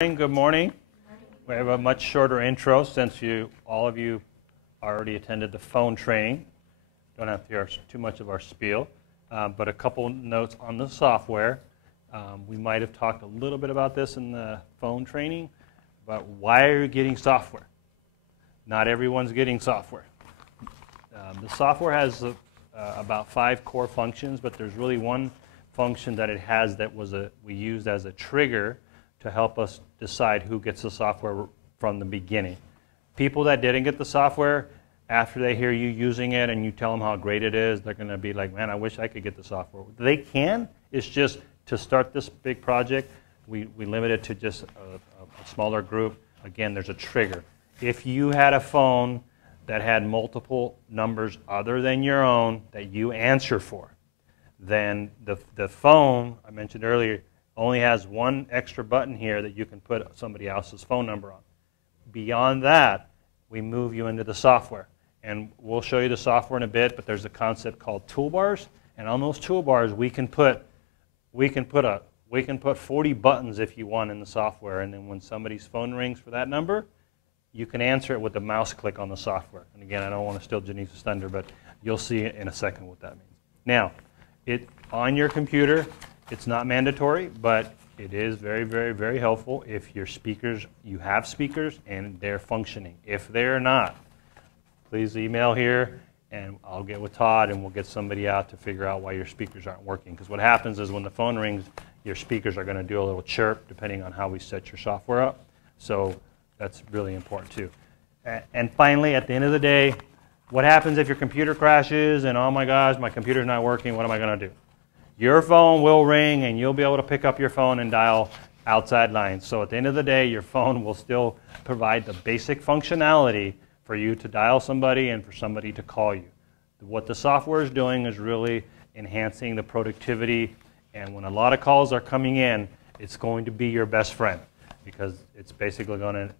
Good morning. We have a much shorter intro since all of you already attended the phone training. Don't have to hear too much of our spiel, but a couple notes on the software. We might have talked a little bit about this in the phone training, but why are you getting software? Not everyone's getting software. The software has about 5 core functions, but there's really one function that it has that we used as a trigger to help us decide who gets the software from the beginning. People that didn't get the software, after they hear you using it and you tell them how great it is, they're going to be like, man, I wish I could get the software. They can. It's just to start this big project, we limit it to just a smaller group. Again, there's a trigger. If you had a phone that had multiple numbers other than your own that you answer for, then the phone, I mentioned earlier, only has one extra button here that you can put somebody else's phone number on. Beyond that, we move you into the software. And we'll show you the software in a bit, but there's a concept called Toolbars. And on those toolbars, we can put 40 buttons if you want in the software. And then when somebody's phone rings for that number, you can answer it with a mouse click on the software. And again, I don't want to steal Janessa's thunder, but you'll see in a second what that means. Now, on your computer, it's not mandatory, but it is very, very, very helpful if you have speakers and they're functioning. If they're not, please email here and I'll get with Todd and we'll get somebody out to figure out why your speakers aren't working. Because what happens is when the phone rings, your speakers are going to do a little chirp depending on how we set your software up. So that's really important too. And finally, at the end of the day, what happens if your computer crashes and oh my gosh, my computer's not working, what am I going to do? Your phone will ring and you'll be able to pick up your phone and dial outside lines. So at the end of the day, your phone will still provide the basic functionality for you to dial somebody and for somebody to call you. What the software is doing is really enhancing the productivity, and when a lot of calls are coming in, it's going to be your best friend because it's basically going to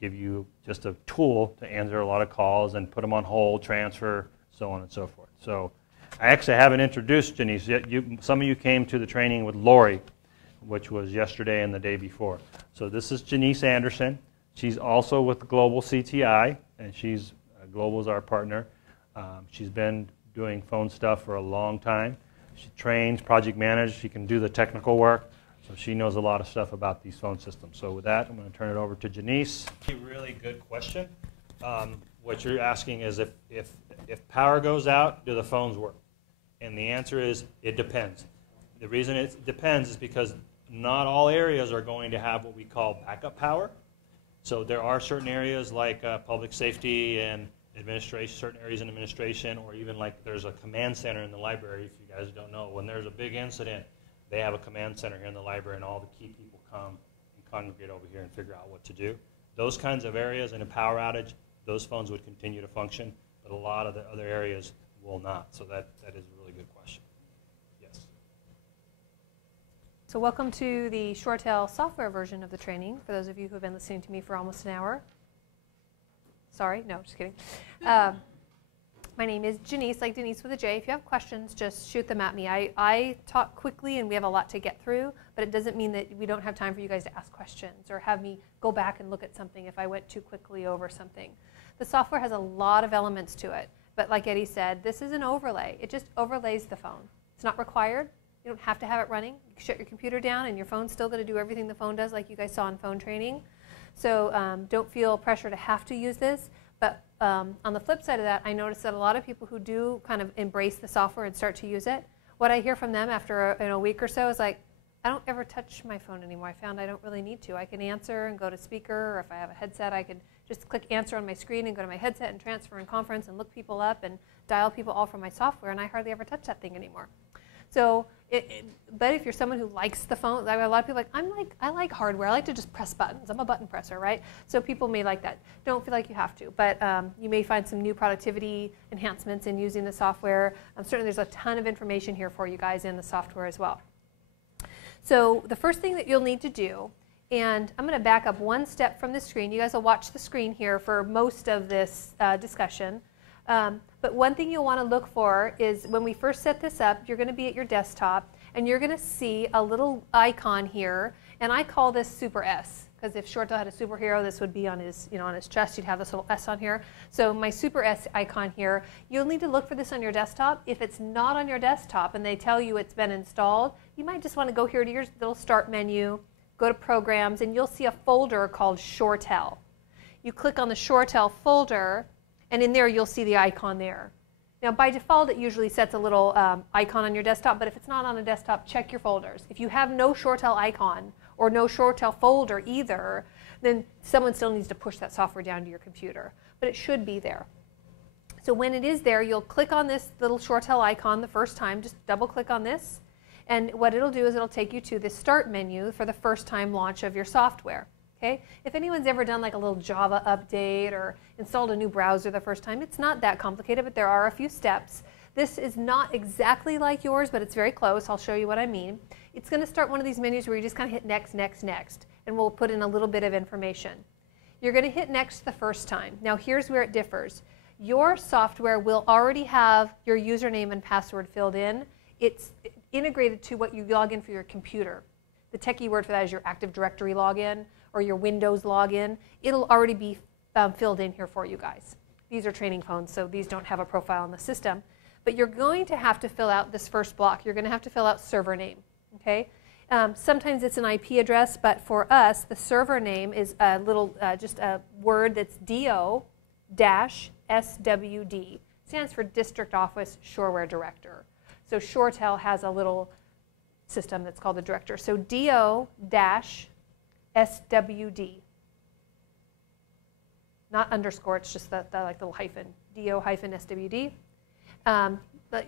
give you just a tool to answer a lot of calls and put them on hold, transfer, so on and so forth. So I actually haven't introduced Janice yet. Some of you came to the training with Lori, which was yesterday and the day before. So this is Janessa Anderson. She's also with Global CTI, and Global is our partner. She's been doing phone stuff for a long time. She trains, project manages. She can do the technical work, so she knows a lot of stuff about these phone systems. So with that, I'm going to turn it over to Janice. Really good question. What you're asking is if power goes out, do the phones work? And the answer is it depends. The reason it depends is because not all areas are going to have what we call backup power. So there are certain areas like public safety and administration, certain areas in administration, or even like there's a command center in the library, if you guys don't know. When there's a big incident, they have a command center here in the library and all the key people come and congregate over here and figure out what to do. Those kinds of areas in a power outage, those phones would continue to function, but a lot of the other areas will not. So that is a really good question. Yes. So welcome to the ShoreTel software version of the training, for those of you who have been listening to me for almost an hour. Sorry, no, just kidding. My name is Janice, like Denise with a J. If you have questions, just shoot them at me. I talk quickly and we have a lot to get through, but it doesn't mean that we don't have time for you guys to ask questions or have me go back and look at something if I went too quickly over something. The software has a lot of elements to it, but like Eddie said, this is an overlay. It just overlays the phone. It's not required. You don't have to have it running. You can shut your computer down and your phone's still going to do everything the phone does, like you guys saw in phone training. So don't feel pressure to have to use this. But on the flip side of that, I noticed that a lot of people who do kind of embrace the software and start to use it, what I hear from them after a week or so is like, I don't ever touch my phone anymore. I found I don't really need to. I can answer and go to speaker, or if I have a headset, I can just click answer on my screen and go to my headset and transfer and conference and look people up and dial people all from my software, and I hardly ever touch that thing anymore. So, but if you're someone who likes the phone, I have a lot of people I like hardware. I like to just press buttons. I'm a button presser, right? So people may like that. Don't feel like you have to, but you may find some new productivity enhancements in using the software. Certainly there's a ton of information here for you guys in the software as well. So the first thing that you'll need to do, and I'm going to back up one step from the screen. You guys will watch the screen here for most of this discussion. But one thing you'll want to look for is when we first set this up, you're going to be at your desktop and you're going to see a little icon here, And I call this Super S, because if ShoreTel had a superhero, this would be on his, on his chest. You'd have this little S on here. So my Super S icon here, you'll need to look for this on your desktop. If it's not on your desktop and they tell you it's been installed, you might just want to go here to your little Start menu, go to Programs, and you'll see a folder called ShoreTel. You click on the ShoreTel folder, and in there you'll see the icon there. Now, by default, it usually sets a little icon on your desktop, but if it's not on a desktop, check your folders. If you have no ShoreTel icon or no ShoreTel folder either, then someone still needs to push that software down to your computer. But it should be there. So when it is there, you'll click on this little ShoreTel icon the first time. Just double-click on this. And what it'll do is it'll take you to the Start menu for the first time launch of your software. Okay? If anyone's ever done like a little Java update or installed a new browser the first time, it's not that complicated, but there are a few steps. This is not exactly like yours, but it's very close. I'll show you what I mean. It's going to start one of these menus where you just kind of hit next, next, next, and we'll put in a little bit of information. You're going to hit next the first time. Now here's where it differs. Your software will already have your username and password filled in. It's integrated to what you log in for your computer. The techie word for that is your Active Directory login or your Windows login. It'll already be filled in here for you guys. These are training phones, so these don't have a profile in the system. But you're going to have to fill out this first block. You're going to have to fill out server name. Okay? Sometimes it's an IP address, but for us, the server name is a little, just a word that's DO-SWD. Stands for District Office Shoreware Director. So ShoreTel has a little system that's called the director. So DO-SWD. Not underscore, it's just that like little hyphen. DO-SWD.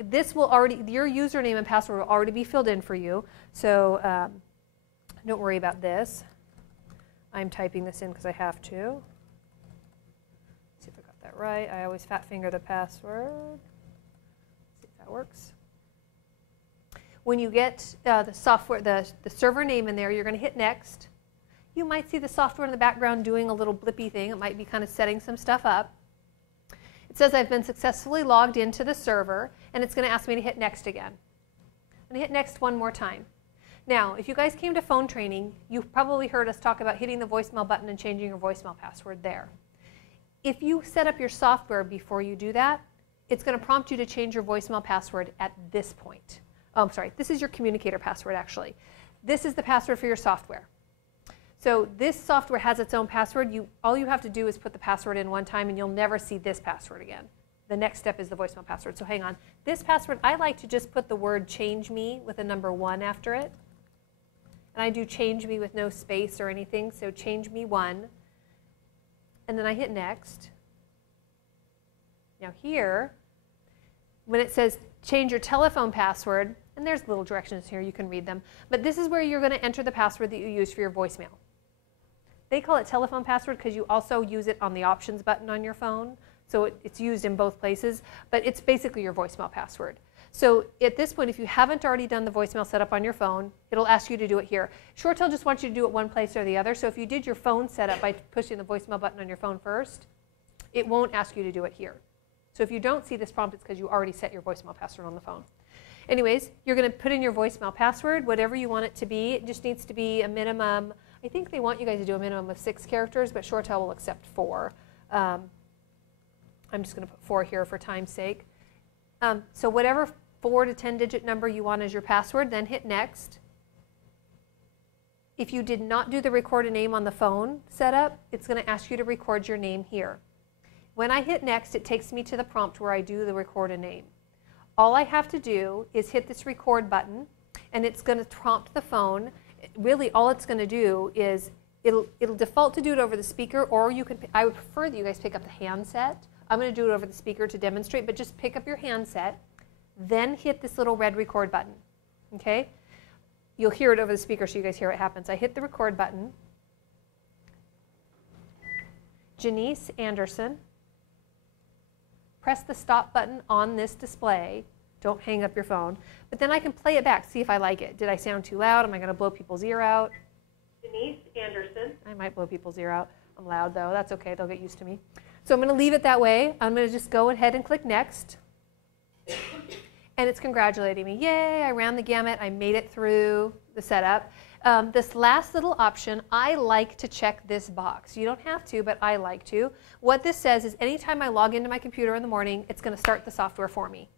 This will already, your username and password will already be filled in for you. So don't worry about this. I'm typing this in because I have to. Let's see if I got that right. I always fat finger the password. Let's see if that works. When you get the software, the server name in there, you're going to hit next. You might see the software in the background doing a little blippy thing. It might be kind of setting some stuff up. It says I've been successfully logged into the server, and it's going to ask me to hit next again. I'm going to hit next one more time. Now, if you guys came to phone training, you've probably heard us talk about hitting the voicemail button and changing your voicemail password there. If you set up your software before you do that, it's going to prompt you to change your voicemail password at this point. Oh, I'm sorry, this is your communicator password actually. This is the password for your software. So this software has its own password. All you have to do is put the password in one time and you'll never see this password again. The next step is the voicemail password. So hang on. This password, I like to just put the word change me with a number 1 after it. And I do change me with no space or anything. So change me 1. And then I hit next. Now here, when it says change your telephone password, and there's little directions here, you can read them. But this is where you're going to enter the password that you use for your voicemail. They call it telephone password because you also use it on the options button on your phone. So it's used in both places, but it's basically your voicemail password. So at this point, if you haven't already done the voicemail setup on your phone, it'll ask you to do it here. ShoreTel just wants you to do it one place or the other. So if you did your phone setup by pushing the voicemail button on your phone first, it won't ask you to do it here. So if you don't see this prompt, it's because you already set your voicemail password on the phone. Anyways, you're going to put in your voicemail password, whatever you want it to be. It just needs to be a minimum. I think they want you guys to do a minimum of 6 characters, but ShoreTel will accept 4. I'm just going to put 4 here for time's sake. So whatever 4 to 10-digit number you want as your password, then hit next. If you did not do the record a name on the phone setup, it's going to ask you to record your name here. When I hit next, it takes me to the prompt where I do the record a name. All I have to do is hit this record button, and it's going to prompt the phone. Really, all it's going to do is it'll default to do it over the speaker, or you can. I would prefer that you guys pick up the handset. I'm going to do it over the speaker to demonstrate, but just pick up your handset, then hit this little red record button. Okay? You'll hear it over the speaker, so you guys hear what happens. I hit the record button. Janessa Anderson. Press the stop button on this display. Don't hang up your phone. But then I can play it back, see if I like it. Did I sound too loud? Am I going to blow people's ear out? Janessa Anderson. I might blow people's ear out. I'm loud, though. That's okay. They'll get used to me. So I'm going to leave it that way. I'm going to just go ahead and click Next. And it's congratulating me. Yay, I ran the gamut. I made it through the setup. This last little option, I like to check this box. You don't have to, but I like to. What this says is anytime I log into my computer in the morning, it's going to start the software for me.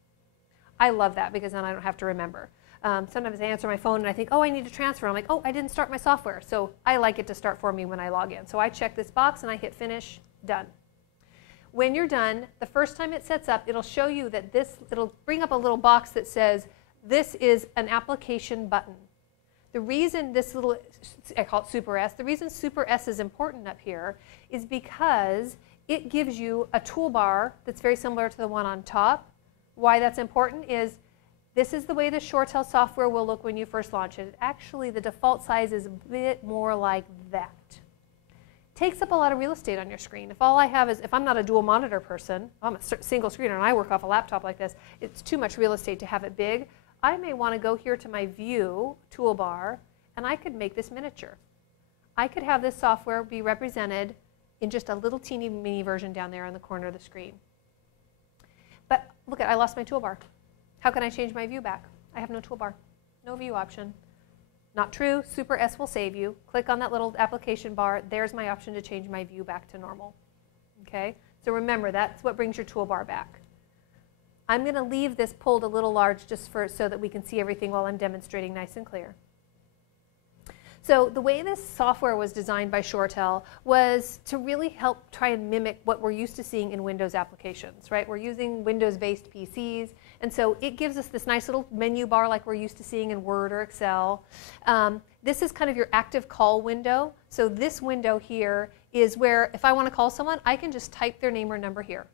I love that because then I don't have to remember. Sometimes I answer my phone and I think, oh, I need to transfer. I'm like, oh, I didn't start my software. So I like it to start for me when I log in. So I check this box and I hit finish, done. When you're done, the first time it sets up, it'll show you that it'll bring up a little box that says, this is an application button. The reason this little, I call it Super S, the reason Super S is important up here is because it gives you a toolbar that's very similar to the one on top. Why that's important is this is the way the ShoreTel software will look when you first launch it. Actually, the default size is a bit more like that. Takes up a lot of real estate on your screen. If all I have is, if I'm not a dual monitor person, I'm a single screener and I work off a laptop like this, it's too much real estate to have it big. I may want to go here to my view toolbar and I could make this miniature. I could have this software be represented in just a little teeny mini version down there in the corner of the screen. But look, I lost my toolbar. How can I change my view back? I have no toolbar, no view option. Not true, Super S will save you. Click on that little application bar. There's my option to change my view back to normal. Okay? So remember, that's what brings your toolbar back. I'm going to leave this pulled a little large just so that we can see everything while I'm demonstrating nice and clear. So the way this software was designed by ShoreTel was to really help try and mimic what we're used to seeing in Windows applications, right? We're using Windows-based PCs, and so it gives us this nice little menu bar like we're used to seeing in Word or Excel. This is kind of your active call window. So this window here is where if I want to call someone, I can just type their name or number here.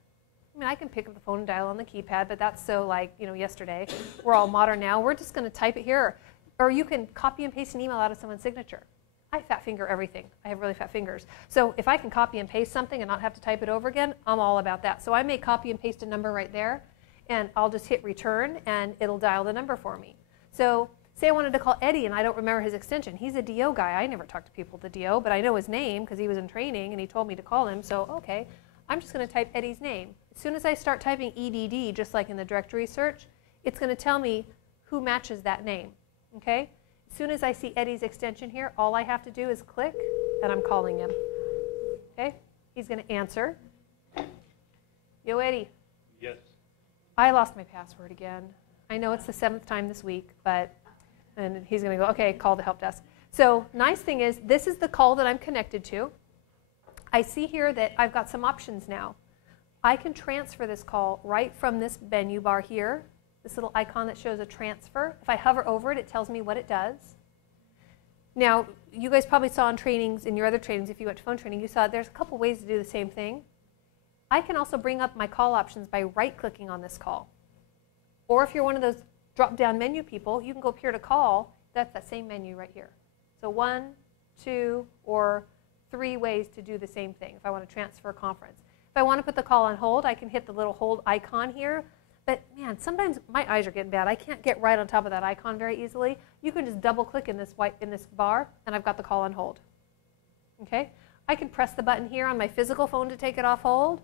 I mean, I can pick up the phone and dial on the keypad, but that's so like, yesterday. We're all modern now. We're just going to type it here. Or you can copy and paste an email out of someone's signature. I fat finger everything. I have really fat fingers. So if I can copy and paste something and not have to type it over again, I'm all about that. So I may copy and paste a number right there, and I'll just hit return, and it'll dial the number for me. So say I wanted to call Eddie, and I don't remember his extension. He's a DO guy. I never talk to people at the DO, but I know his name because he was in training, and he told me to call him. So okay, I'm just going to type Eddie's name. As soon as I start typing EDD, just like in the directory search, it's going to tell me who matches that name. Okay? As soon as I see Eddie's extension here, all I have to do is click, and I'm calling him. Okay? He's going to answer. Yo, Eddie. Yes. I lost my password again. I know it's the 7th time this week, and he's going to go, okay, call the help desk. So nice thing is, this is the call that I'm connected to. I see here that I've got some options now. I can transfer this call right from this menu bar here. This little icon that shows a transfer. If I hover over it, it tells me what it does. Now, you guys probably saw in trainings, in your other trainings, if you went to phone training, you saw there's a couple ways to do the same thing. I can also bring up my call options by right-clicking on this call. Or if you're one of those drop-down menu people, you can go up here to call. That's that same menu right here. So 1, 2, or 3 ways to do the same thing if I want to transfer a conference. If I want to put the call on hold, I can hit the little hold icon here. But man, sometimes my eyes are getting bad. I can't get right on top of that icon very easily. You can just double click in this bar, and I've got the call on hold. Okay? I can press the button here on my physical phone to take it off hold,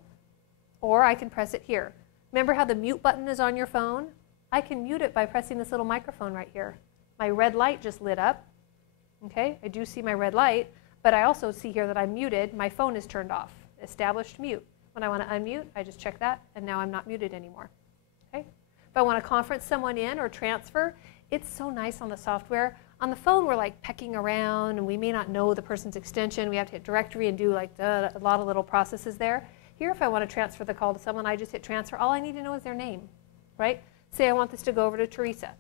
or I can press it here. Remember how the mute button is on your phone? I can mute it by pressing this little microphone right here. My red light just lit up. Okay? I do see my red light, but I also see here that I'm muted. My phone is turned off. Established mute. When I want to unmute, I just check that, and now I'm not muted anymore. Okay? If I want to conference someone in or transfer, it's so nice on the software. On the phone, we're like pecking around, and we may not know the person's extension. We have to hit directory and do like a lot of little processes there. Here, if I want to transfer the call to someone, I just hit transfer. All I need to know is their name, right? Say I want this to go over to Teresa.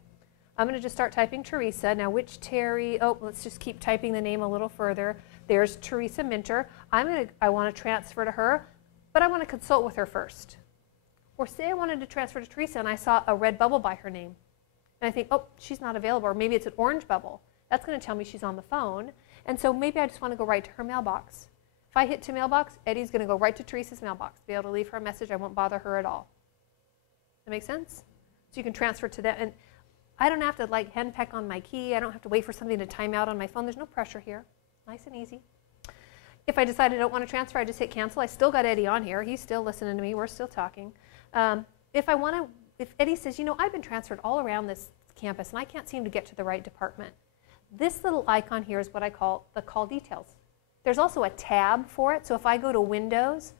I'm going to just start typing Teresa. Now, which Terry? Oh, let's just keep typing the name a little further. There's Teresa Minter. I want to transfer to her, but I want to consult with her first. Or say I wanted to transfer to Teresa and I saw a red bubble by her name. And I think, oh, she's not available. Or maybe it's an orange bubble. That's going to tell me she's on the phone. And so maybe I just want to go right to her mailbox. If I hit to mailbox, Eddie's going to go right to Teresa's mailbox. Be able to leave her a message. I won't bother her at all. That make sense? So you can transfer to that. And I don't have to like henpeck on my key. I don't have to wait for something to time out on my phone. There's no pressure here. Nice and easy. If I decide I don't want to transfer, I just hit cancel. I still got Eddie on here. He's still listening to me. We're still talking. If Eddie says, I've been transferred all around this campus and I can't seem to get to the right department, This little icon here is what I call the call details. There's also a tab for it. So if I go to Windows,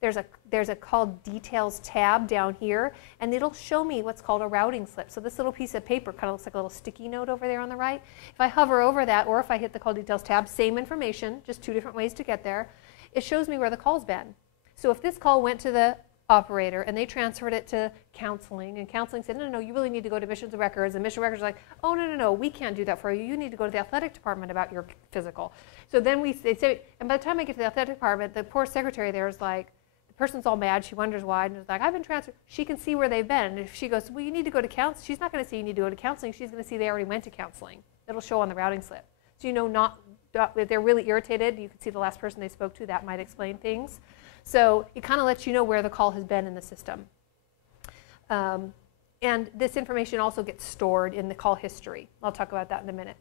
there's a call details tab down here, and it'll show me what's called a routing slip. So this little piece of paper kind of looks like a little sticky note over there on the right. If I hover over that, or if I hit the call details tab, same information, just two different ways to get there, it shows me where the call's been. So if this call went to the operator and they transferred it to counseling, and counseling said, no, you really need to go to admissions and records, and admission records are like, oh, no, we can't do that for you. You need to go to the athletic department about your physical. So then they say, and by the time I get to the athletic department, the poor secretary there is like, the person's all mad, she wonders why, and is like, I've been transferred. She can see where they've been. And if she goes, well, you need to go to counseling, she's not going to say you need to go to counseling, she's going to see they already went to counseling. It'll show on the routing slip. So you know if they're really irritated, you can see the last person they spoke to, that might explain things. So it kind of lets you know where the call has been in the system. And this information also gets stored in the call history. I'll talk about that in a minute.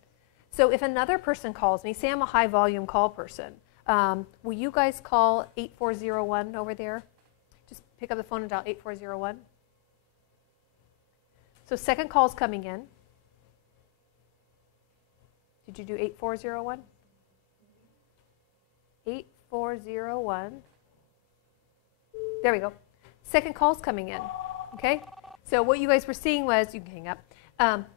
So if another person calls me, say I'm a high volume call person, will you guys call 8401 over there? Just pick up the phone and dial 8401. So second call's coming in. Did you do 8401? 8401. There we go. Second call's coming in. Okay? So what you guys were seeing was, you can hang up.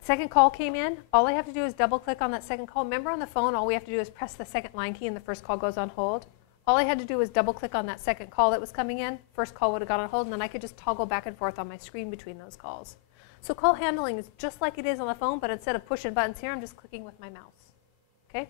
Second call came in. All I have to do is double click on that second call. Remember on the phone, all we have to do is press the second line key and the first call goes on hold. All I had to do was double click on that second call that was coming in. First call would have gone on hold, and then I could just toggle back and forth on my screen between those calls. So call handling is just like it is on the phone, but instead of pushing buttons here, I'm just clicking with my mouse. Okay?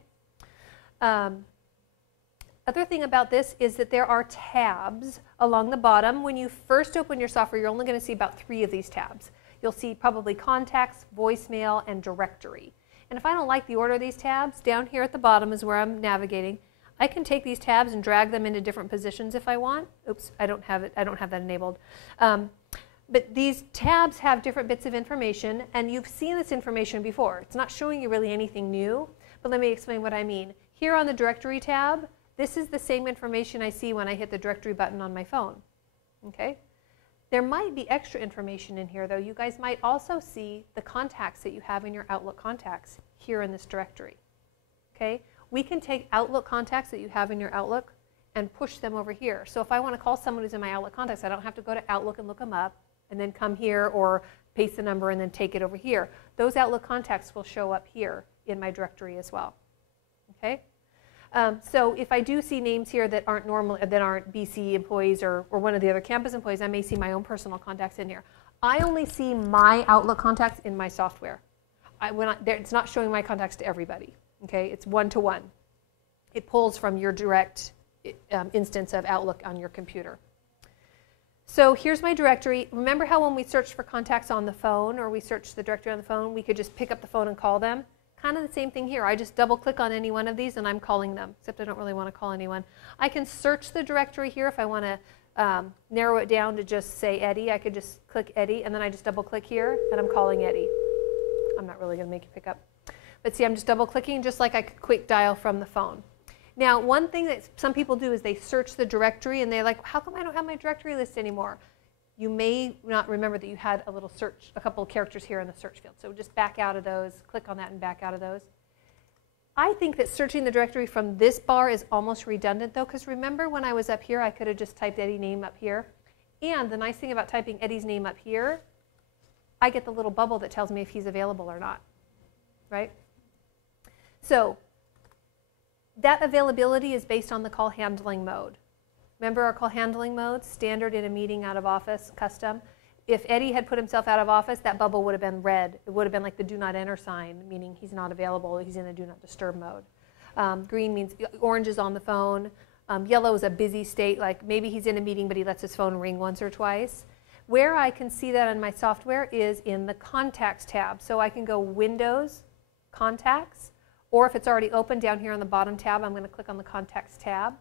Other thing about this is that there are tabs along the bottom. When you first open your software, you're only going to see about 3 of these tabs. You'll see probably contacts, voicemail, and directory. And if I don't like the order of these tabs, down here at the bottom is where I'm navigating. I can take these tabs and drag them into different positions if I want. Oops, I don't have that enabled. But these tabs have different bits of information, and you've seen this information before. It's not showing you really anything new, but let me explain what I mean. Here on the directory tab, this is the same information I see when I hit the directory button on my phone. Okay? There might be extra information in here, though. You guys might also see the contacts that you have in your Outlook contacts here in this directory. Okay? We can take Outlook contacts that you have in your Outlook and push them over here. So if I want to call someone who's in my Outlook contacts, I don't have to go to Outlook and look them up and then come here or paste the number and then take it over here. Those Outlook contacts will show up here in my directory as well. Okay? So if I do see names here that aren't BC employees or one of the other campus employees, I may see my own personal contacts in here. I only see my Outlook contacts in my software. It's not showing my contacts to everybody. Okay, it's one-to-one. It pulls from your direct instance of Outlook on your computer. So here's my directory. Remember how when we searched for contacts on the phone, or we searched the directory on the phone, we could just pick up the phone and call them? Kind of the same thing here. I just double click on any one of these and I'm calling them, except I don't really want to call anyone. I can search the directory here if I want to narrow it down to just say Eddie. I could just click Eddie and then I just double click here and I'm calling Eddie. I'm not really going to make you pick up. But see, I'm just double clicking just like I could quick dial from the phone. Now, one thing that some people do is they search the directory and they're like, how come I don't have my directory list anymore? You may not remember that you had a couple of characters here in the search field. So just back out of those, click on that and back out of those. I think that searching the directory from this bar is almost redundant though, because remember when I was up here, I could have just typed Eddie's name up here. And the nice thing about typing Eddie's name up here, I get the little bubble that tells me if he's available or not, right? So that availability is based on the call handling mode. Remember our call handling mode? Standard, in a meeting, out of office, custom. If Eddie had put himself out of office, that bubble would have been red. It would have been like the do not enter sign, meaning he's not available, he's in a do not disturb mode. Green means orange is on the phone. Yellow is a busy state, like maybe he's in a meeting but he lets his phone ring once or twice. Where I can see that in my software is in the Contacts tab. So I can go Windows, Contacts, or if it's already open down here on the bottom tab, I'm going to click on the Contacts tab.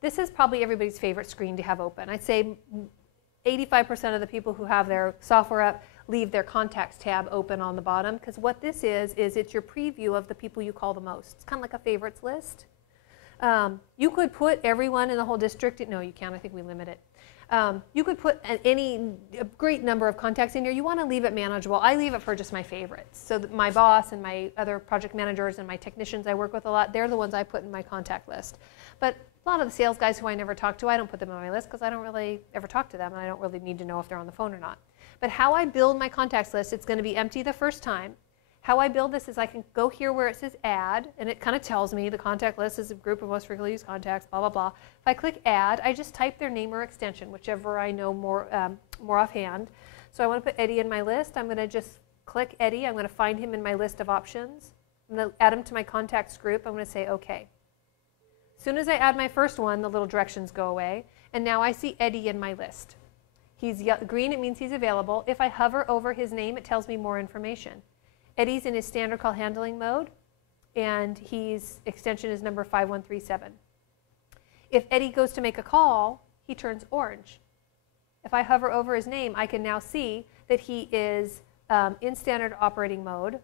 This is probably everybody's favorite screen to have open. I'd say 85% of the people who have their software up leave their Contacts tab open on the bottom, because what this is it's your preview of the people you call the most. It's kind of like a favorites list. You could put everyone in the whole district. No, you can't. I think we limit it. You could put a great number of contacts in here. You want to leave it manageable. I leave it for just my favorites. So that my boss and my other project managers and my technicians I work with a lot, they're the ones I put in my contact list. But a lot of the sales guys who I never talk to, I don't put them on my list because I don't really ever talk to them and I don't really need to know if they're on the phone or not. But how I build my contacts list, it's going to be empty the first time. How I build this is I can go here where it says add, and it kind of tells me the contact list is a group of most frequently used contacts, blah, blah, blah. If I click add, I just type their name or extension, whichever I know more offhand. So I want to put Eddie in my list. I'm going to just click Eddie. I'm going to find him in my list of options. I'm going to add him to my contacts group. I'm going to say OK. As soon as I add my first one, the little directions go away. And now I see Eddie in my list. He's green, it means he's available. If I hover over his name, it tells me more information. Eddie's in his standard call handling mode, and his extension is number 5137. If Eddie goes to make a call, he turns orange. If I hover over his name, I can now see that he is in standard operating mode,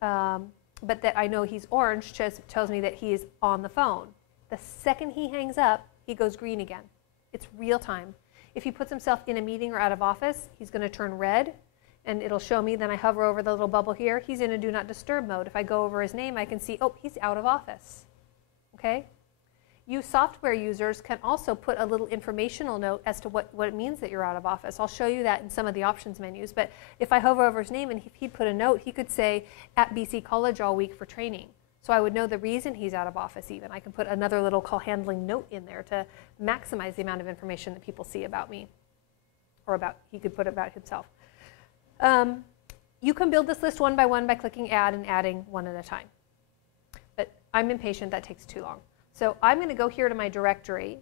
but that I know he's orange tells me that he is on the phone. The second he hangs up, he goes green again. It's real time. If he puts himself in a meeting or out of office, he's going to turn red. And it'll show me, then I hover over the little bubble here, he's in a do not disturb mode. If I go over his name, I can see, oh, he's out of office. Okay? You software users can also put a little informational note as to what it means that you're out of office. I'll show you that in some of the options menus. But if I hover over his name and if he'd put a note, he could say, at BC College all week for training. So I would know the reason he's out of office even. I can put another little call handling note in there to maximize the amount of information that people see about me. Or he could put about himself. You can build this list one by one by clicking add and adding one at a time. But I'm impatient, that takes too long. So I'm going to go here to my directory,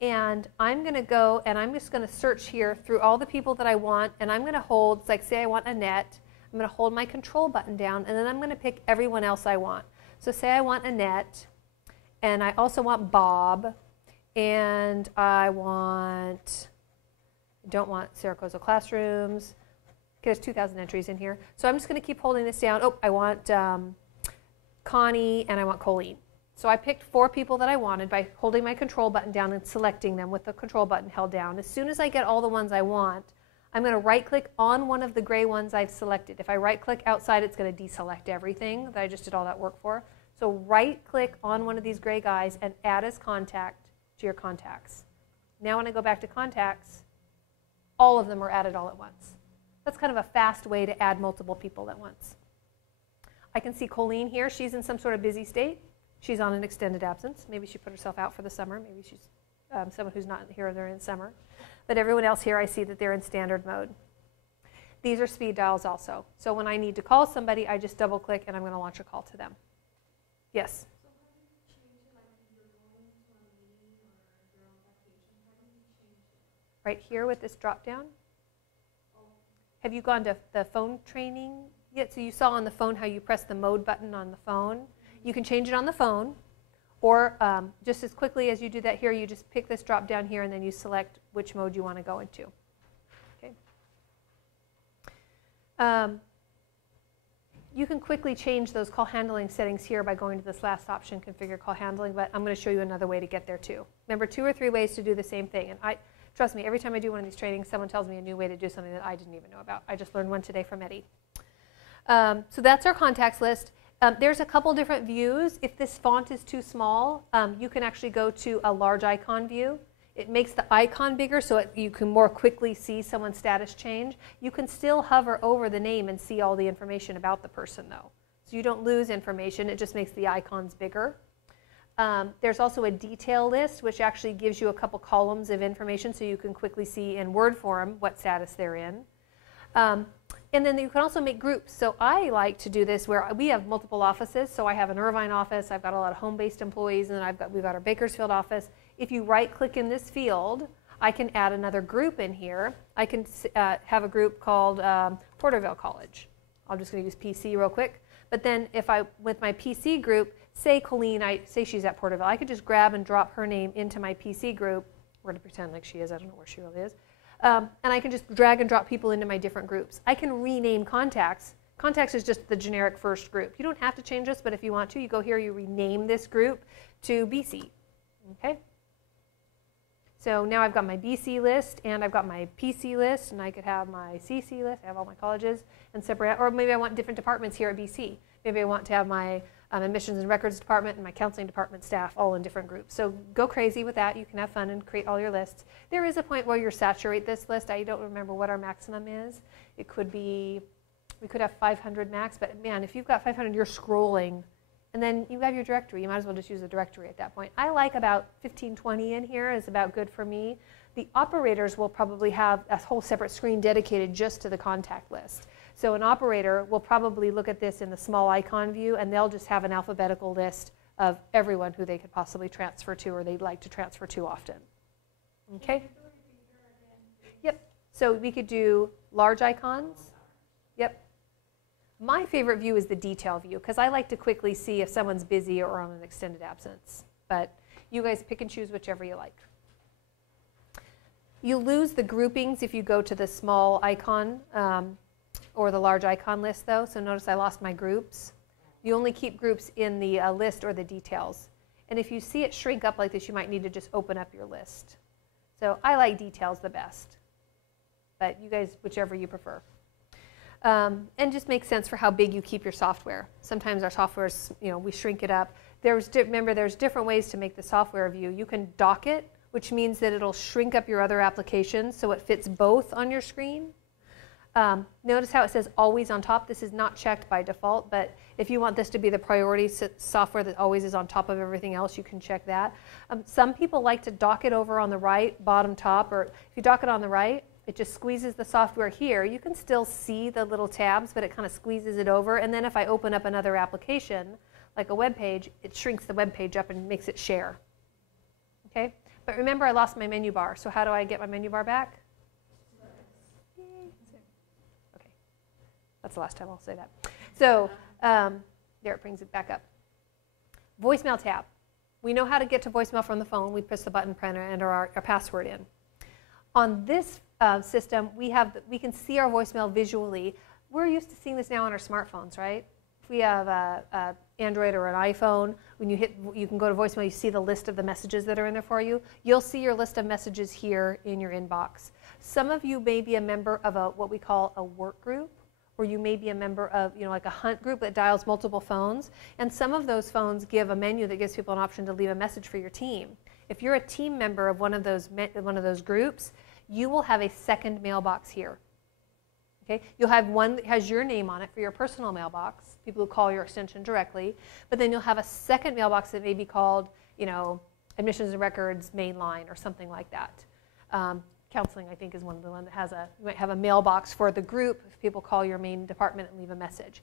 and I'm going to go and I'm just going to search here through all the people that I want, and I'm going to hold, like say I want Annette, I'm going to hold my control button down, and then I'm going to pick everyone else I want. So say I want Annette, and I also want Bob, and I don't want Saracosa Classrooms. There's 2,000 entries in here. So I'm just going to keep holding this down. Oh, I want Connie and I want Colleen. So I picked 4 people that I wanted by holding my control button down and selecting them with the control button held down. As soon as I get all the ones I want, I'm going to right-click on one of the gray ones I've selected. If I right-click outside, it's going to deselect everything that I just did all that work for. So right-click on one of these gray guys and add as contact to your contacts. Now when I go back to contacts, all of them are added all at once. That's kind of a fast way to add multiple people at once. I can see Colleen here. She's in some sort of busy state. She's on an extended absence. Maybe she put herself out for the summer. Maybe she's someone who's not here, they're in summer. But everyone else here, I see that they're in standard mode. These are speed dials also. So when I need to call somebody, I just double click and I'm going to launch a call to them. Yes? So how do you change it? Like if you're going to a meeting or if you're on vacation, how do you change it? Right here with this drop down. Have you gone to the phone training yet? So you saw on the phone how you press the mode button on the phone. You can change it on the phone, or just as quickly as you do that here, you just pick this drop down here and then you select which mode you want to go into. Okay. You can quickly change those call handling settings here by going to this last option, configure call handling, but I'm going to show you another way to get there too. Remember, 2 or 3 ways to do the same thing. And trust me, every time I do one of these trainings, someone tells me a new way to do something that I didn't even know about. I just learned one today from Eddie. So that's our contacts list. There's a couple different views. If this font is too small, you can actually go to a large icon view. It makes the icon bigger so you can more quickly see someone's status change. You can still hover over the name and see all the information about the person though. So you don't lose information, it just makes the icons bigger. There's also a detail list, which actually gives you a couple columns of information so you can quickly see in Word form what status they're in. And then you can also make groups. So I like to do this where we have multiple offices. So I have an Irvine office, I've got a lot of home-based employees, and then we've got our Bakersfield office. If you right-click in this field, I can add another group in here. I can have a group called Porterville College. I'm just going to use PC real quick. But then if with my PC group, say Colleen, say she's at Porterville, I could just grab and drop her name into my PC group. We're going to pretend like she is. I don't know where she really is. And I can just drag and drop people into my different groups. I can rename contacts. Contacts is just the generic first group. You don't have to change this, but if you want to, you go here, you rename this group to BC. Okay? So now I've got my BC list, and I've got my PC list, and I could have my CC list. I have all my colleges and separate, or maybe I want different departments here at BC. Maybe I want to have my admissions and records department and my counseling department staff all in different groups. So go crazy with that. You can have fun and create all your lists. There is a point where you saturate this list. I don't remember what our maximum is. It could be, we could have 500 max, but man, if you've got 500, you're scrolling. And then you have your directory. You might as well just use a directory at that point. I like about 15, 20 in here is about good for me. The operators will probably have a whole separate screen dedicated just to the contact list. So an operator will probably look at this in the small icon view, and they'll just have an alphabetical list of everyone who they could possibly transfer to or they'd like to transfer to often. Okay? Yep. So we could do large icons. Yep. My favorite view is the detail view because I like to quickly see if someone's busy or on an extended absence. But you guys pick and choose whichever you like. You lose the groupings if you go to the small icon or the large icon list, though. So notice I lost my groups. You only keep groups in the list or the details. And if you see it shrink up like this, you might need to just open up your list. So I like details the best. But you guys, whichever you prefer. And just makes sense for how big you keep your software. Sometimes our software is, we shrink it up. Remember, there's different ways to make the software view. You can dock it, which means that it'll shrink up your other applications so it fits both on your screen. Notice how it says always on top. This is not checked by default, but if you want this to be the priority software that always is on top of everything else, you can check that. Some people like to dock it over on the right, bottom top, or if you dock it on the right, it just squeezes the software here. You can still see the little tabs, but it kind of squeezes it over. And then if I open up another application, like a web page, it shrinks the web page up and makes it share. Okay? But remember, I lost my menu bar. So how do I get my menu bar back? Okay. That's the last time I'll say that. So there, it brings it back up. Voicemail tab. We know how to get to voicemail from the phone. We press the button, enter, and enter our password in. On this system, we can see our voicemail visually. We're used to seeing this now on our smartphones, right? If we have a Android or an iPhone, when you can go to voicemail, you see the list of the messages that are in there for you. You'll see your list of messages here in your inbox. Some of you may be a member of what we call a work group, or you may be a member of, like a hunt group that dials multiple phones. And some of those phones give a menu that gives people an option to leave a message for your team. If you're a team member of one of those groups, you will have a second mailbox here. Okay? You'll have one that has your name on it for your personal mailbox, people who call your extension directly, but then you'll have a second mailbox that may be called, admissions and records main line or something like that. Counseling, I think, is one of the ones that has you might have a mailbox for the group if people call your main department and leave a message.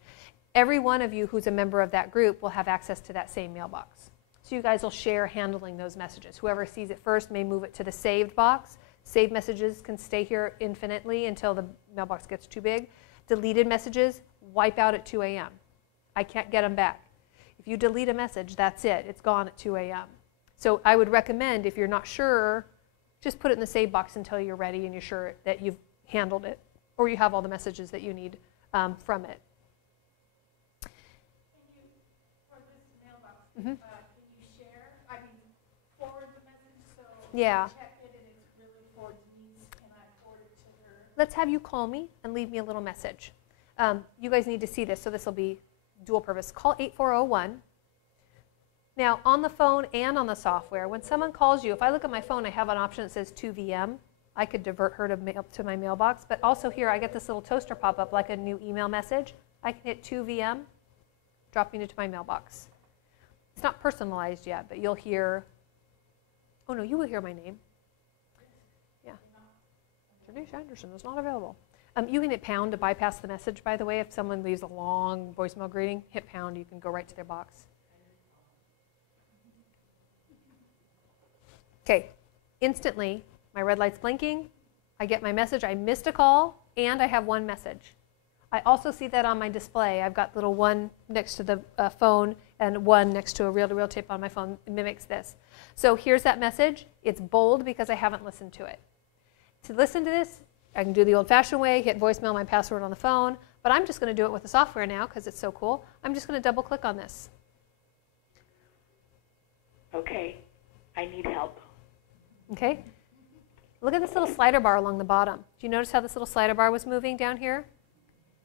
Every one of you who's a member of that group will have access to that same mailbox. So you guys will share handling those messages. Whoever sees it first may move it to the saved box. Saved messages can stay here infinitely until the mailbox gets too big. Deleted messages wipe out at 2 a.m. I can't get them back. If you delete a message, that's it. It's gone at 2 a.m. So I would recommend, if you're not sure, just put it in the save box until you're ready and you're sure that you've handled it or you have all the messages that you need from it. For this mailbox, Mm-hmm. can you share, forward the message so Yeah. I check it and it's really for Denise and I forward it to her? Let's have you call me and leave me a little message. You guys need to see this, so this will be dual purpose. Call 8401. Now, on the phone and on the software, when someone calls you, if I look at my phone, I have an option that says 2VM. I could divert her to my mailbox, but also here I get this little toaster pop up like a new email message. I can hit 2VM, dropping it to my mailbox. It's not personalized yet, but you'll hear, oh no, you will hear my name. Yeah. Janessa Anderson is not available. You can hit pound to bypass the message, by the way. If someone leaves a long voicemail greeting, hit pound, you can go right to their box. Okay, instantly, my red light's blinking, I get my message, I missed a call, and I have one message. I also see that on my display. I've got little one next to the phone and one next to a reel-to-reel tape on my phone. It mimics this. So here's that message. It's bold because I haven't listened to it. To listen to this, I can do the old-fashioned way, hit voicemail, my password on the phone, but I'm just going to do it with the software now because it's so cool. I'm just going to double-click on this. Okay, I need help. Okay? Look at this little slider bar along the bottom. Do you notice how this little slider bar was moving down here?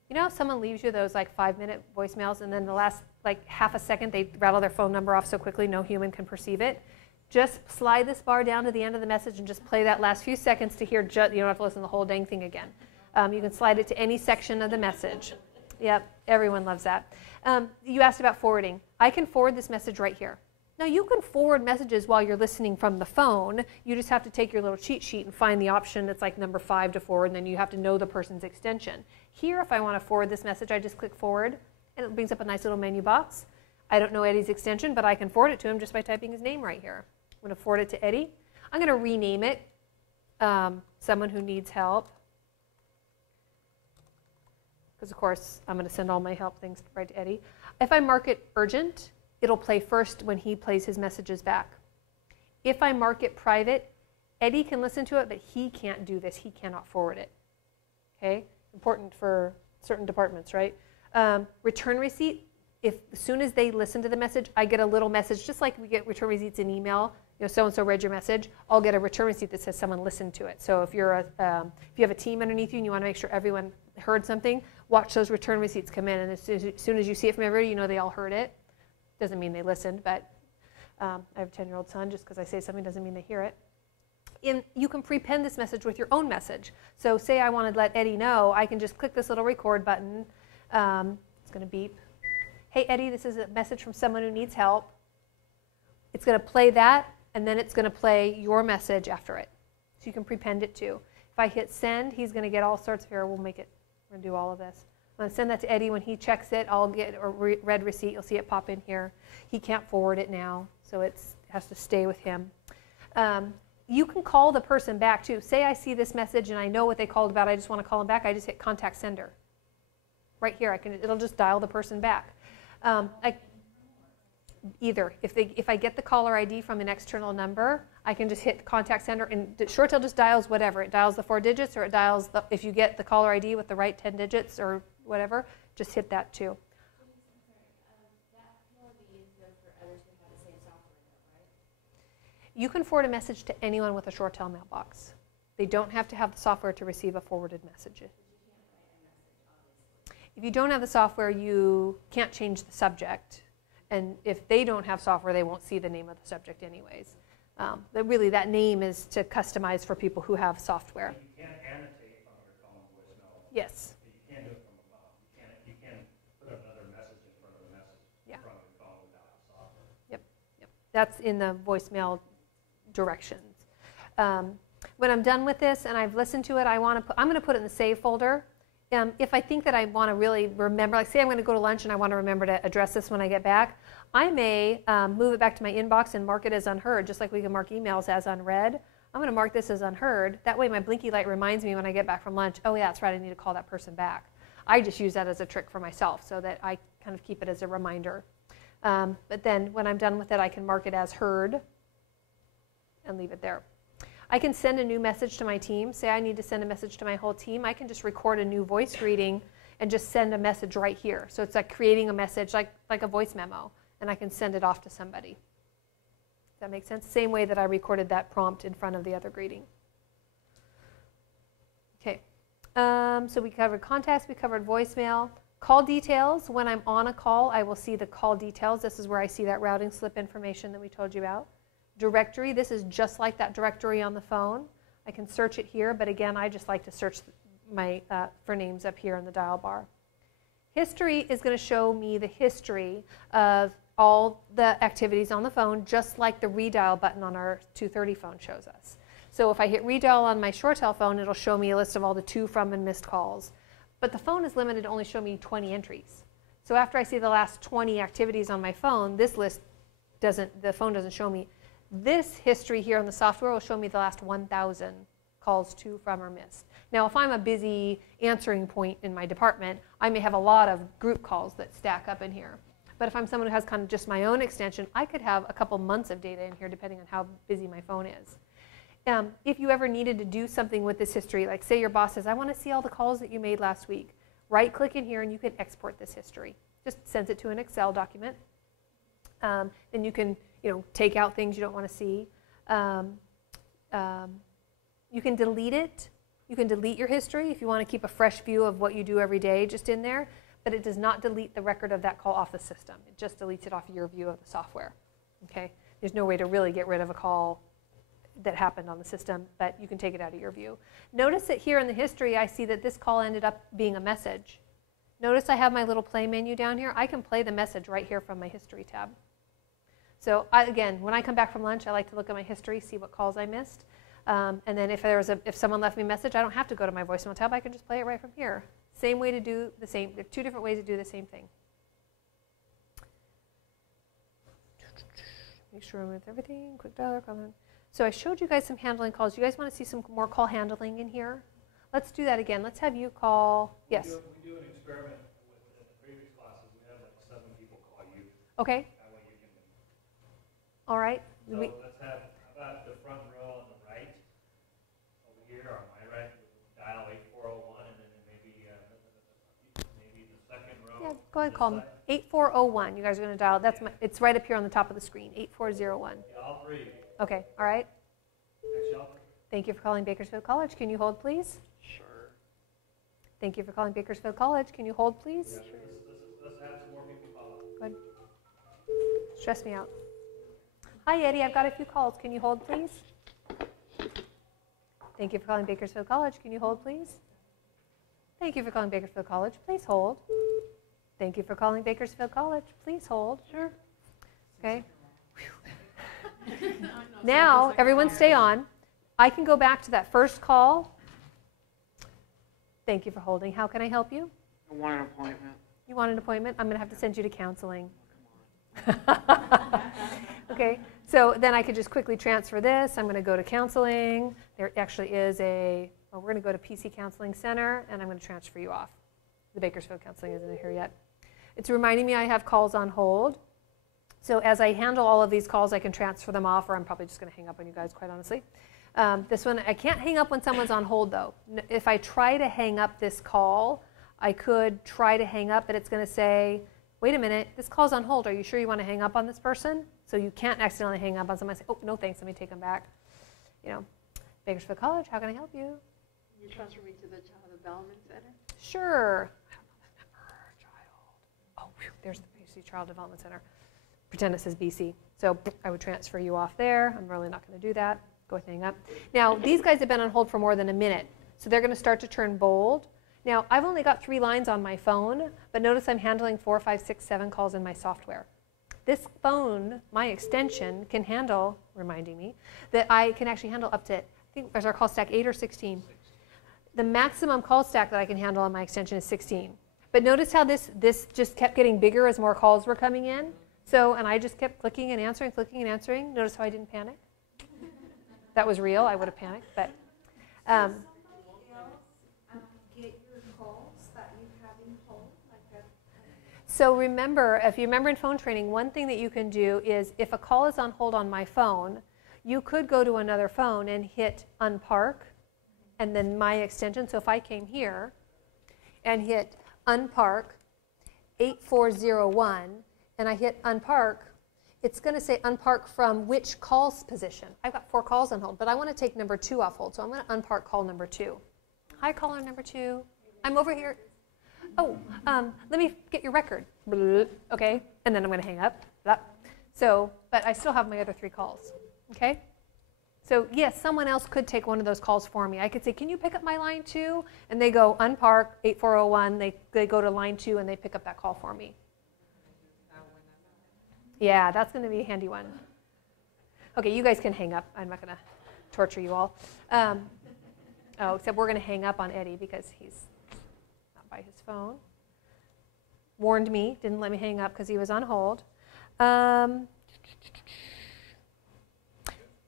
You know, if someone leaves you those like 5-minute voicemails and then the last like half a second they rattle their phone number off so quickly no human can perceive it. Just slide this bar down to the end of the message and just play that last few seconds to hear, you don't have to listen to the whole dang thing again. You can slide it to any section of the message. Yep, everyone loves that. You asked about forwarding. I can forward this message right here. Now you can forward messages while you're listening from the phone. You just have to take your little cheat sheet and find the option that's like number 5 to forward, and then you have to know the person's extension. Here, if I want to forward this message, I just click forward, and it brings up a nice little menu box. I don't know Eddie's extension, but I can forward it to him just by typing his name right here. I'm going to forward it to Eddie. I'm going to rename it someone who needs help. Because, of course, I'm going to send all my help things right to Eddie. If I mark it urgent, it'll play first when he plays his messages back. If I mark it private, Eddie can listen to it, but he can't do this. He cannot forward it. Okay? Important for certain departments, right? Return receipt, as soon as they listen to the message, I get a little message, just like we get return receipts in email. You know, so-and-so read your message. I'll get a return receipt that says someone listened to it. So if you have a team underneath you and you want to make sure everyone heard something, watch those return receipts come in. And as soon as you see it from everybody, you know they all heard it. Doesn't mean they listened, but I have a 10-year-old son. Just because I say something doesn't mean they hear it. You can prepend this message with your own message. So say I want to let Eddie know, I can just click this little record button. It's going to beep. Hey, Eddie, this is a message from someone who needs help. It's going to play that, and then it's going to play your message after it. So you can prepend it too. If I hit send, he's going to get all sorts of here. We're going to do all of this. I'm going to send that to Eddie. When he checks it, I'll get a red receipt. You'll see it pop in here. He can't forward it now, so it has to stay with him. You can call the person back too. Say I see this message and I know what they called about. I just want to call them back. I just hit contact sender. Right here, it'll just dial the person back. Either. If I get the caller ID from an external number, I can just hit contact center, and ShoreTel just dials whatever. It dials the 4 digits, or it dials if you get the caller ID with the right 10 digits or whatever, just hit that too. You can forward a message to anyone with a ShoreTel mailbox. They don't have to have the software to receive a forwarded message. If you don't have the software, you can't change the subject. And if they don't have software, they won't see the name of the subject anyways. But really, that name is to customize for people who have software. You can't annotate from your phone voicemail. Yes. You can't do it from a phone. You can't put another message in front of a message in front of your phone without the software. Yep. That's in the voicemail directions. When I'm done with this and I've listened to it, I'm going to put it in the save folder. If I think that I want to really remember, like say I'm going to go to lunch and I want to remember to address this when I get back, I may move it back to my inbox and mark it as unheard, just like we can mark emails as unread. I'm going to mark this as unheard. That way my blinky light reminds me when I get back from lunch, oh yeah, that's right, I need to call that person back. I just use that as a trick for myself so that I kind of keep it as a reminder. But then when I'm done with it, I can mark it as heard and leave it there. I can send a new message to my team. Say I need to send a message to my whole team. I can just record a new voice greeting and just send a message right here. So it's like creating a message like a voice memo, and I can send it off to somebody. Does that make sense? Same way that I recorded that prompt in front of the other greeting. Okay, so we covered contacts, we covered voicemail. Call details. When I'm on a call, I will see the call details. This is where I see that routing slip information that we told you about. Directory, this is just like that directory on the phone. I can search it here, but again, I just like to search for names up here in the dial bar. History is going to show me the history of all the activities on the phone, just like the redial button on our 230 phone shows us. So if I hit redial on my ShoreTel phone, it'll show me a list of all the to, from, and missed calls. But the phone is limited to only show me 20 entries. So after I see the last 20 activities on my phone, this list the phone doesn't show me. This history here on the software will show me the last 1,000 calls to, from, or missed. Now, if I'm a busy answering point in my department, I may have a lot of group calls that stack up in here. But if I'm someone who has kind of just my own extension, I could have a couple months of data in here depending on how busy my phone is. If you ever needed to do something with this history, like say your boss says, I want to see all the calls that you made last week, right-click in here and you can export this history. Just sends it to an Excel document. Then you can take out things you don't want to see. You can delete it. You can delete your history if you want to keep a fresh view of what you do every day just in there, but it does not delete the record of that call off the system. It just deletes it off your view of the software. Okay? There's no way to really get rid of a call that happened on the system, but you can take it out of your view. Notice that here in the history, I see that this call ended up being a message. Notice I have my little play menu down here. I can play the message right here from my history tab. So again, when I come back from lunch, I like to look at my history, see what calls I missed. And then if someone left me a message, I don't have to go to my voicemail tab. I can just play it right from here. Same way to do the same. There are two different ways to do the same thing. Make sure I remove everything. Quick dialer, comment. So I showed you guys some handling calls. You guys want to see some more call handling in here? Let's do that again. Let's have you call. Yes. We do an experiment with in the previous classes. We have like 7 people call you. Okay. That way you can. All right. So let's have, how about the front row on the right over here, on my right, dial 8401, and then maybe the second row. Yeah, go ahead, call me. 8401. You guys are going to dial. That's it's right up here on the top of the screen. 8401. Yeah, all 3. Okay. All right. Actually, all 3. Thank you for calling Bakersfield College. Can you hold, please? Sure. Thank you for calling Bakersfield College. Can you hold, please? Yeah, let's have some more people call. Good. Stress me out. Hi, Eddie. I've got a few calls. Can you hold, please? Thank you for calling Bakersfield College. Can you hold, please? Thank you for calling Bakersfield College. Please hold. Thank you for calling Bakersfield College. Please hold. Sure. Okay. Now, everyone stay on. I can go back to that first call. Thank you for holding. How can I help you? I want an appointment. You want an appointment? I'm going to have to send you to counseling. Okay, so then I could just quickly transfer this. I'm going to go to counseling. There actually is we're going to go to PC Counseling Center, and I'm going to transfer you off. The Bakersfield Counseling isn't here yet. It's reminding me I have calls on hold. So as I handle all of these calls, I can transfer them off, or I'm probably just going to hang up on you guys, quite honestly. This one, I can't hang up when someone's on hold, though. If I try to hang up this call, I could try to hang up, but it's going to say, wait a minute, this call's on hold. Are you sure you want to hang up on this person? So you can't accidentally hang up on someone and say, oh, no thanks, let me take them back. You know, Bakersfield College, how can I help you? Can you transfer me to the Child Development Center? Sure. I don't know that number, child. Oh, whew, there's the BC Child Development Center. Pretend it says BC. So I would transfer you off there. I'm really not going to do that. Go ahead and hang up. Now, these guys have been on hold for more than a minute, so they're going to start to turn bold. Now, I've only got 3 lines on my phone, but notice I'm handling 4, 5, 6, 7 calls in my software. This phone, my extension, can handle, reminding me, that I can actually handle up to, I think, is our call stack 8 or 16? The maximum call stack that I can handle on my extension is 16. But notice how this just kept getting bigger as more calls were coming in. So, and I just kept clicking and answering, clicking and answering. Notice how I didn't panic? If that was real, I would have panicked, but. So remember, if you remember in phone training, one thing that you can do is if a call is on hold on my phone, you could go to another phone and hit unpark and then my extension. So if I came here and hit unpark 8401 and I hit unpark, it's going to say unpark from which call's position. I've got 4 calls on hold, but I want to take number 2 off hold. So I'm going to unpark call number 2. Hi, caller number 2. I'm over here. Oh, let me get your record. Okay, and then I'm going to hang up. So, but I still have my other 3 calls. Okay? So yes, someone else could take one of those calls for me. I could say, can you pick up my line 2? And they go unpark 8401. They go to line 2 and they pick up that call for me. Yeah, that's going to be a handy one. Okay, you guys can hang up. I'm not going to torture you all. Except we're going to hang up on Eddie because he's not by his phone. Warned me, didn't let me hang up because he was on hold.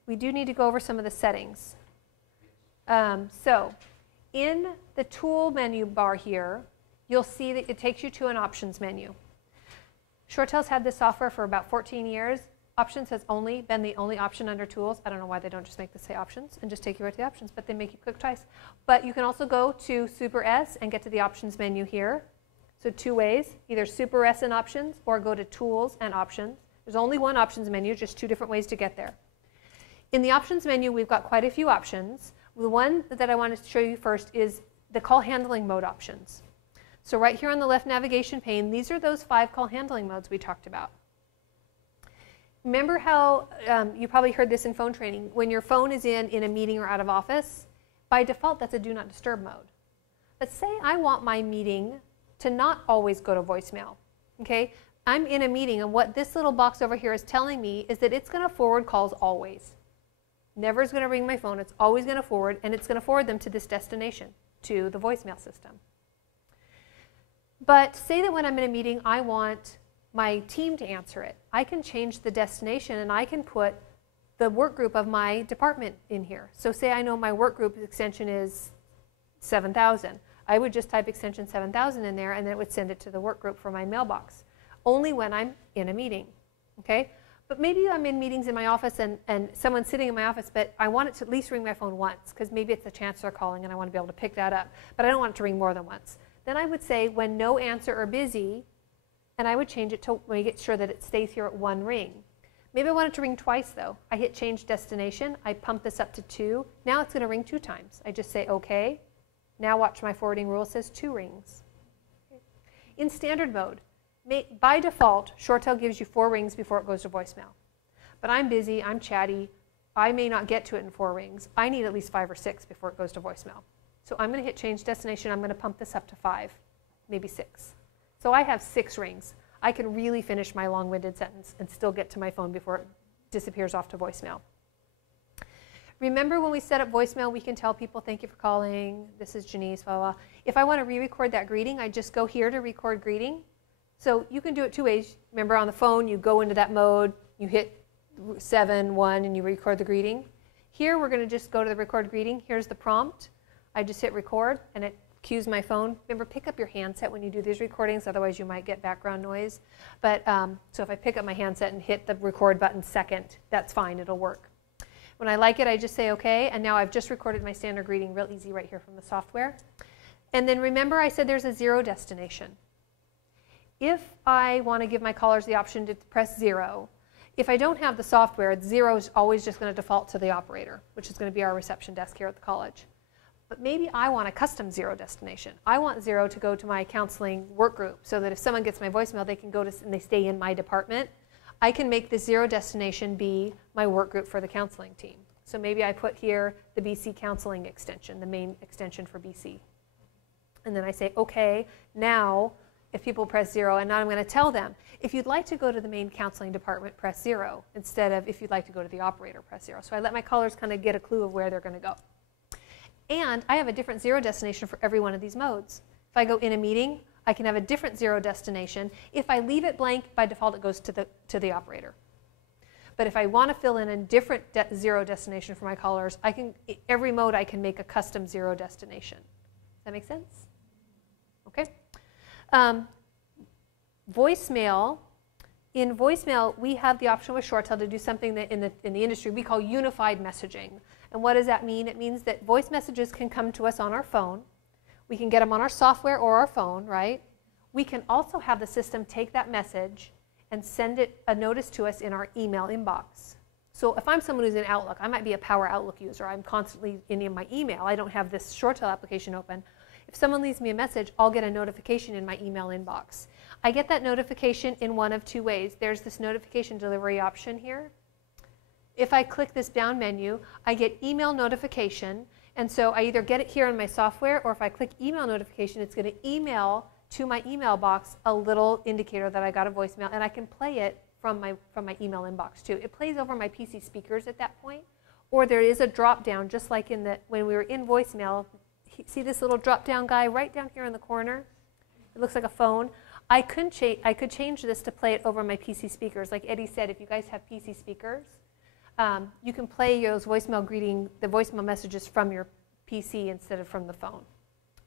We do need to go over some of the settings. So in the tool menu bar here, you'll see that it takes you to an options menu. ShoreTel's had this software for about 14 years. Options has only been the only option under tools. I don't know why they don't just make this say options and just take you right to the options, but they make you click twice. But you can also go to Super S and get to the options menu here. So 2 ways, either Super S and options or go to tools and options. There's only one options menu, just 2 different ways to get there. In the options menu, we've got quite a few options. The one that I wanted to show you first is the call handling mode options. So right here on the left navigation pane, these are those 5 call handling modes we talked about. Remember how, you probably heard this in phone training, when your phone is in a meeting or out of office, by default that's a do not disturb mode. But say I want my meeting to not always go to voicemail, okay? I'm in a meeting and what this little box over here is telling me is that it's going to forward calls always. Never is going to ring my phone, it's always going to forward, and it's going to forward them to this destination, to the voicemail system. But say that when I'm in a meeting, I want my team to answer it. I can change the destination and I can put the work group of my department in here. So say I know my work group extension is 7000. I would just type extension 7000 in there and then it would send it to the work group for my mailbox. Only when I'm in a meeting, okay? But maybe I'm in meetings in my office and someone's sitting in my office, but I want it to at least ring my phone once because maybe it's the chancellor calling and I want to be able to pick that up. But I don't want it to ring more than once. Then I would say when no answer or busy, and I would change it to make sure that it stays here at 1 ring. Maybe I want it to ring twice though. I hit change destination, I pump this up to 2. Now it's going to ring 2 times. I just say okay. Now watch my forwarding rule says 2 rings. In standard mode, by default, ShoreTel gives you 4 rings before it goes to voicemail. But I'm busy, I'm chatty, I may not get to it in 4 rings. I need at least 5 or 6 before it goes to voicemail. So I'm going to hit change destination, I'm going to pump this up to 5, maybe 6. So I have 6 rings. I can really finish my long-winded sentence and still get to my phone before it disappears off to voicemail. Remember when we set up voicemail, we can tell people, thank you for calling, this is Janessa, blah, blah. If I want to re-record that greeting, I just go here to record greeting. So you can do it 2 ways. Remember on the phone, you go into that mode, you hit 7, 1, and you record the greeting. Here we're going to just go to the record greeting. Here's the prompt. I just hit record and it cues my phone. Remember, pick up your handset when you do these recordings, otherwise you might get background noise. But so if I pick up my handset and hit the record button second, that's fine, it'll work. When I like it, I just say okay, and now I've just recorded my standard greeting real easy right here from the software. And then remember I said there's a 0 destination. If I want to give my callers the option to press 0, if I don't have the software, 0 is always just going to default to the operator, which is going to be our reception desk here at the college. But maybe I want a custom 0 destination. I want 0 to go to my counseling work group so that if someone gets my voicemail, they can go to and they stay in my department. I can make the 0 destination be my work group for the counseling team. So maybe I put here the BC counseling extension, the main extension for BC. And then I say, okay, now if people press 0, and now I'm going to tell them, if you'd like to go to the main counseling department, press 0, instead of if you'd like to go to the operator, press 0. So I let my callers kind of get a clue of where they're going to go. And I have a different 0 destination for every one of these modes. If I go in a meeting, I can have a different 0 destination. If I leave it blank, by default it goes to the operator. But if I want to fill in a different 0 destination for my callers, I can, every mode I can make a custom 0 destination. Does that make sense? Okay. Voicemail. In voicemail, we have the option with ShoreTel to do something that in the industry we call unified messaging. And what does that mean? It means that voice messages can come to us on our phone. We can get them on our software or our phone, right? We can also have the system take that message and send it a notice to us in our email inbox. So if I'm someone who's in Outlook, I might be a Power Outlook user. I'm constantly in my email. I don't have this ShoreTel application open. If someone leaves me a message, I'll get a notification in my email inbox. I get that notification in one of 2 ways. There's this notification delivery option here. If I click this down menu, I get email notification, and so I either get it here in my software, or if I click email notification, it's going to email to my email box a little indicator that I got a voicemail, and I can play it from my email inbox too. It plays over my PC speakers at that point, or there is a drop down, just like when we were in voicemail. See this little drop down guy right down here in the corner? It looks like a phone. I could change this to play it over my PC speakers. Like Eddie said, if you guys have PC speakers, you can play those the voicemail messages from your PC instead of from the phone.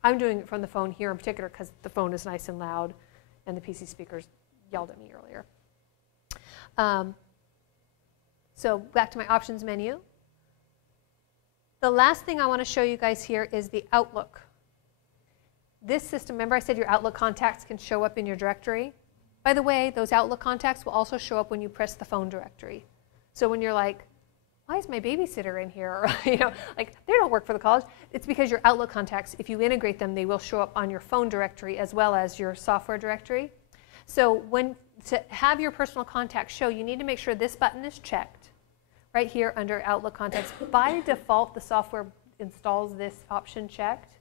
I'm doing it from the phone here in particular because the phone is nice and loud and the PC speakers yelled at me earlier. So back to my options menu. The last thing I want to show you guys here is the Outlook. This system, remember I said your Outlook contacts can show up in your directory? By the way, those Outlook contacts will also show up when you press the phone directory. So when you're like, why is my babysitter in here? Or, you know, like they don't work for the college. It's because your Outlook contacts, if you integrate them, they will show up on your phone directory as well as your software directory. So to have your personal contacts show, you need to make sure this button is checked right here under Outlook contacts. By default, the software installs this option checked.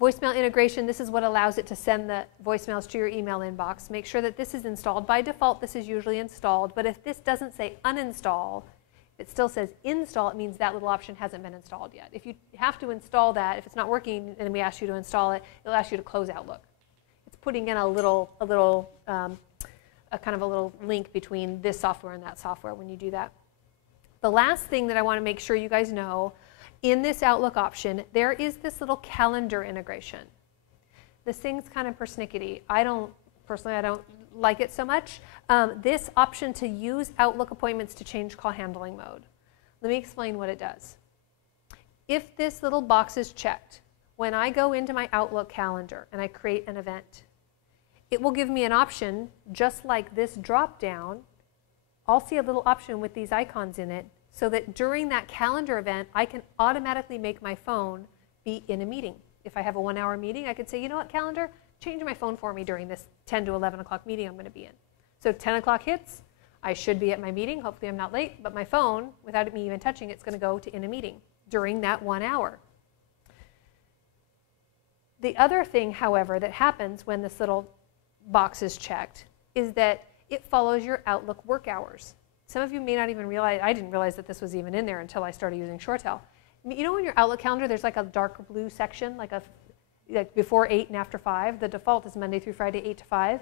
Voicemail integration, this is what allows it to send the voicemails to your email inbox. Make sure that this is installed. By default, this is usually installed, but if this doesn't say uninstall, if it still says install, it means that little option hasn't been installed yet. If you have to install that, if it's not working and we ask you to install it, it'll ask you to close Outlook. It's putting in a kind of a little link between this software and that software when you do that. The last thing that I want to make sure you guys know, in this Outlook option, there is this little calendar integration. This thing's kind of persnickety. Personally, I don't like it so much. This option to use Outlook appointments to change call handling mode. Let me explain what it does. If this little box is checked, when I go into my Outlook calendar and I create an event, it will give me an option just like this drop down. I'll see a little option with these icons in it, so that during that calendar event, I can automatically make my phone be in a meeting. If I have a 1-hour meeting, I could say, you know what, calendar, change my phone for me during this 10 to 11 o'clock meeting I'm going to be in. So 10 o'clock hits, I should be at my meeting. Hopefully I'm not late, but my phone, without me even touching it, it's going to go to in a meeting during that 1 hour. The other thing, however, that happens when this little box is checked is that it follows your Outlook work hours. Some of you may not even realize, I didn't realize that this was even in there until I started using ShoreTel. You know in your Outlook calendar there's like a dark blue section, like before 8 and after 5. The default is Monday through Friday, 8 to 5.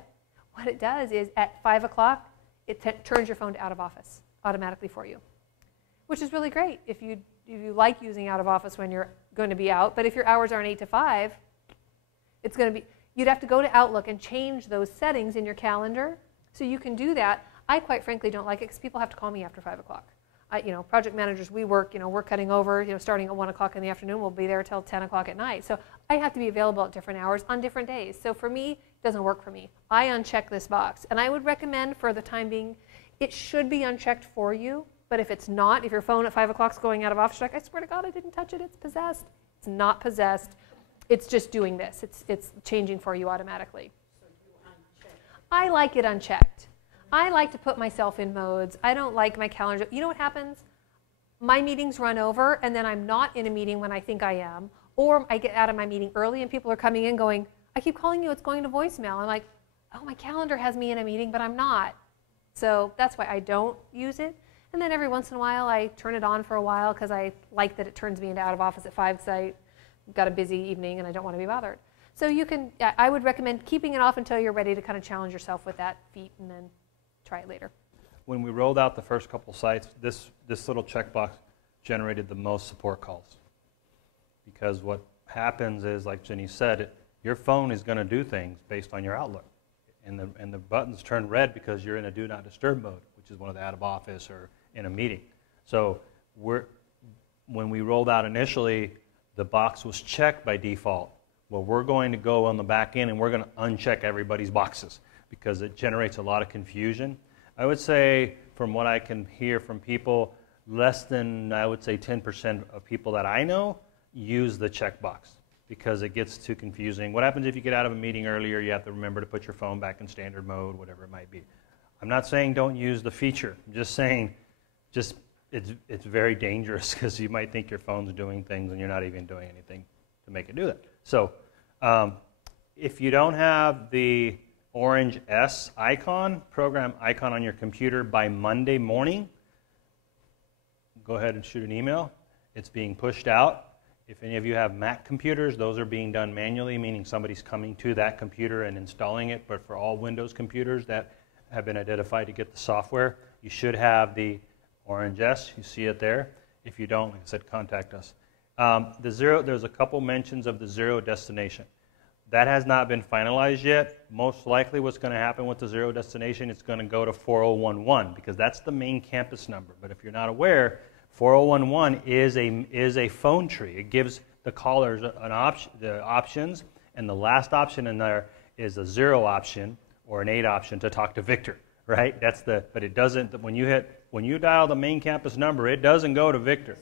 What it does is at 5 o'clock, it turns your phone to out of office automatically for you, which is really great if you like using out of office when you're going to be out. But if your hours aren't 8 to 5, it's going to be, you'd have to go to Outlook and change those settings in your calendar. So you can do that. I quite frankly don't like it because people have to call me after 5 o'clock. Project managers, we work, we're cutting over, starting at 1 o'clock in the afternoon, we'll be there till 10 o'clock at night. So I have to be available at different hours on different days. So for me, it doesn't work for me. I uncheck this box. And I would recommend for the time being, it should be unchecked for you. But if it's not, if your phone at 5 o'clock is going out of office, you're like, I swear to God, I didn't touch it, it's possessed. It's not possessed. It's just doing this. It's changing for you automatically. So you uncheck. I like it unchecked. I like to put myself in modes. I don't like my calendar. You know what happens? My meetings run over, and then I'm not in a meeting when I think I am, or I get out of my meeting early, and people are coming in going, I keep calling you, it's going to voicemail. I'm like, oh, my calendar has me in a meeting, but I'm not. So that's why I don't use it. And then every once in a while, I turn it on for a while because I like that it turns me into out of office at 5 because I've got a busy evening and I don't want to be bothered. So you can, I would recommend keeping it off until you're ready to kind of challenge yourself with that feat and then try it later. When we rolled out the first couple sites, this little checkbox generated the most support calls. Because what happens is, like Jenny said, your phone is going to do things based on your Outlook. And the buttons turn red because you're in a do not disturb mode, which is one of the out of office or in a meeting. So when we rolled out initially, the box was checked by default. Well, we're going to go on the back end and we're going to uncheck everybody's boxes because it generates a lot of confusion. I would say, from what I can hear from people, less than, I would say, 10% of people that I know use the checkbox because it gets too confusing. What happens if you get out of a meeting earlier? You have to remember to put your phone back in standard mode, whatever it might be. I'm not saying don't use the feature. I'm just saying it's very dangerous because you might think your phone's doing things and you're not even doing anything to make it do that. So if you don't have the orange S icon, program icon on your computer by Monday morning, go ahead and shoot an email. It's being pushed out. If any of you have Mac computers, those are being done manually, meaning somebody's coming to that computer and installing it. But for all Windows computers that have been identified to get the software, you should have the orange S. You see it there. If you don't, like I said, contact us. There's a couple mentions of the zero destination. That has not been finalized yet. Most likely what's going to happen with the zero destination, it's going to go to 4011 because that's the main campus number. But if you're not aware, 4011 is a phone tree. It gives the callers the options, and the last option in there is a 0 option or an 8 option to talk to Victor, right? But it doesn't, when you hit when you dial the main campus number, it doesn't go to Victor,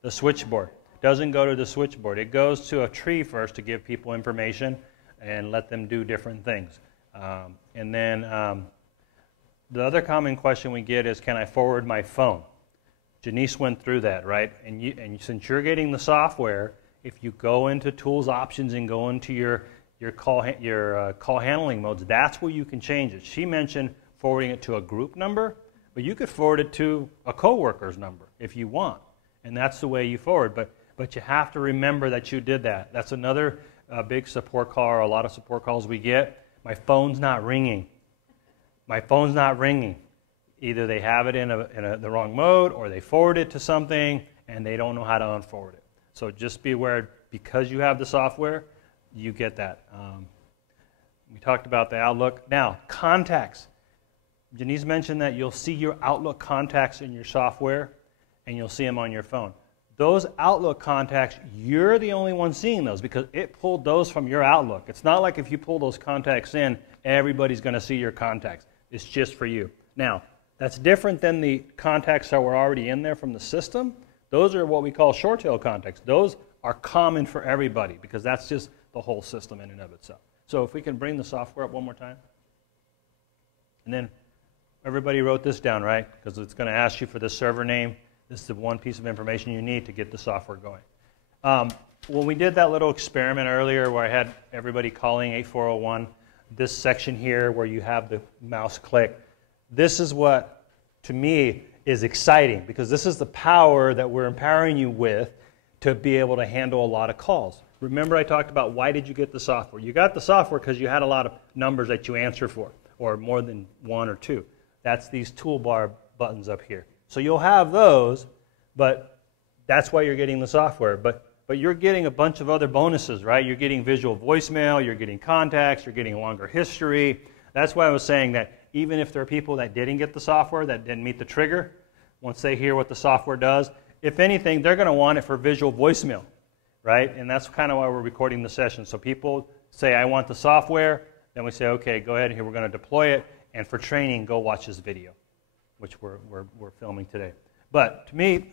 the switchboard. It doesn't go to the switchboard. It goes to a tree first to give people information and let them do different things. And then the other common question we get is, can I forward my phone? Janessa went through that, right? And since you're getting the software, if you go into Tools Options and go into your call handling modes, that's where you can change it. She mentioned forwarding it to a group number, but you could forward it to a coworker's number if you want, and that's the way you forward. But you have to remember that you did that. That's another big support call, or a lot of support calls we get. My phone's not ringing. My phone's not ringing. Either they have it in the wrong mode, or they forward it to something and they don't know how to unforward it. So just be aware, because you have the software, you get that. We talked about the Outlook. Now, contacts. Janessa mentioned that you'll see your Outlook contacts in your software, and you'll see them on your phone. Those Outlook contacts, you're the only one seeing those because it pulled those from your Outlook. It's not like if you pull those contacts in, everybody's going to see your contacts. It's just for you. Now, that's different than the contacts that were already in there from the system. Those are what we call ShoreTel contacts. Those are common for everybody because that's just the whole system in and of itself. So if we can bring the software up one more time. And then everybody wrote this down, right? Because it's going to ask you for the server name. This is the one piece of information you need to get the software going. When we did that little experiment earlier where I had everybody calling 8401, this section here where you have the mouse click, this is what, to me, is exciting because this is the power that we're empowering you with to be able to handle a lot of calls. Remember I talked about why did you get the software? You got the software because you had a lot of numbers that you answer for, or more than one or two. That's these toolbar buttons up here. So you'll have those, but that's why you're getting the software. But you're getting a bunch of other bonuses, right? You're getting visual voicemail, you're getting contacts, you're getting longer history. That's why I was saying that even if there are people that didn't get the software, that didn't meet the trigger, once they hear what the software does, if anything, they're going to want it for visual voicemail, right? And that's kind of why we're recording the session. So people say, I want the software. Then we say, okay, go ahead, here we're going to deploy it. And for training, go watch this video, which we're filming today. But to me,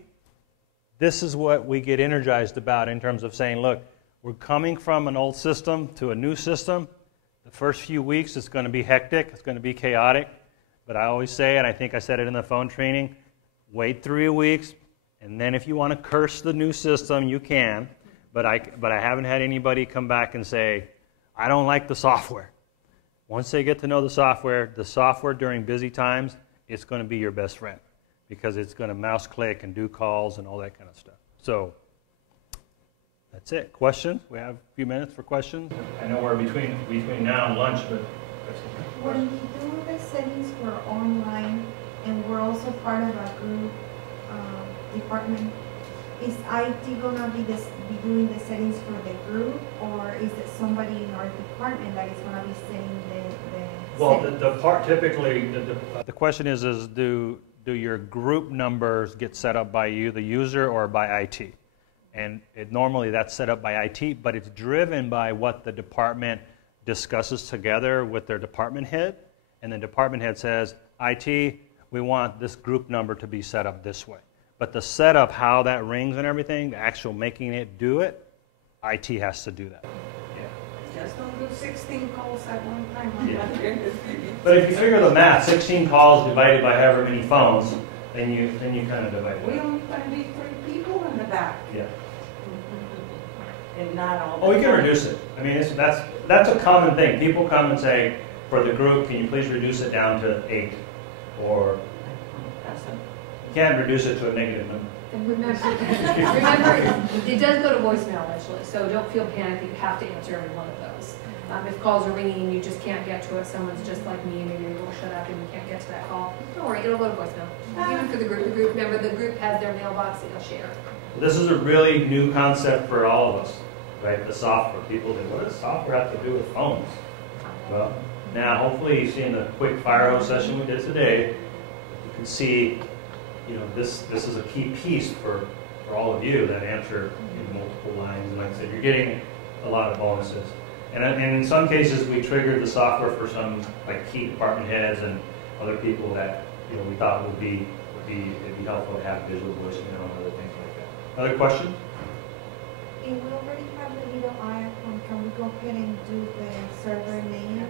this is what we get energized about in terms of saying, look, we're coming from an old system to a new system. The first few weeks, it's going to be hectic. It's going to be chaotic. But I always say, and I think I said it in the phone training, wait 3 weeks, and then if you want to curse the new system, you can. But I haven't had anybody come back and say, I don't like the software. Once they get to know the software during busy times, it's going to be your best friend because it's going to mouse click and do calls and all that kind of stuff. So that's it. Questions? We have a few minutes for questions. I know we're between now and lunch, but When we do the settings for online and we're also part of a group department, is IT going to be doing the settings for the group, or is it somebody in our department that is going to be setting the well, settings? the part typically, the question is do your group numbers get set up by you, the user, or by IT? And normally that's set up by IT, but it's driven by what the department discusses together with their department head. And the department head says, IT, we want this group number to be set up this way. But the setup, how that rings and everything, the actual making it do it, IT has to do that. Yeah. Just don't do 16 calls at one time. Yeah. But if you figure the math, 16 calls divided by however many phones, then you kind of divide it. We only going to be 3 people in the back. Yeah. And not all. Oh, we can reduce it. I mean, that's a common thing. People come and say, for the group, can you please reduce it down to 8? Or you can't reduce it to a negative number. And remember, it does go to voicemail eventually, so don't feel panicked that you have to answer every one of those. If calls are ringing and you just can't get to it, someone's just like me and maybe you will shut up and you can't get to that call, don't worry, it'll go to voicemail. Even for the group member, the group has their mailbox that they'll share. This is a really new concept for all of us, right? The software. People think, what does software have to do with phones? Well, now hopefully you've seen the quick fire hose session we did today. You can see, this is a key piece for all of you that answer multiple lines. And like I said, you're getting a lot of bonuses. And in some cases, we triggered the software for some like key department heads and other people that we thought would be it'd be helpful to have visual voicemail and other things like that. Other questions? If we already have the little icon, can we go ahead and do the server name and?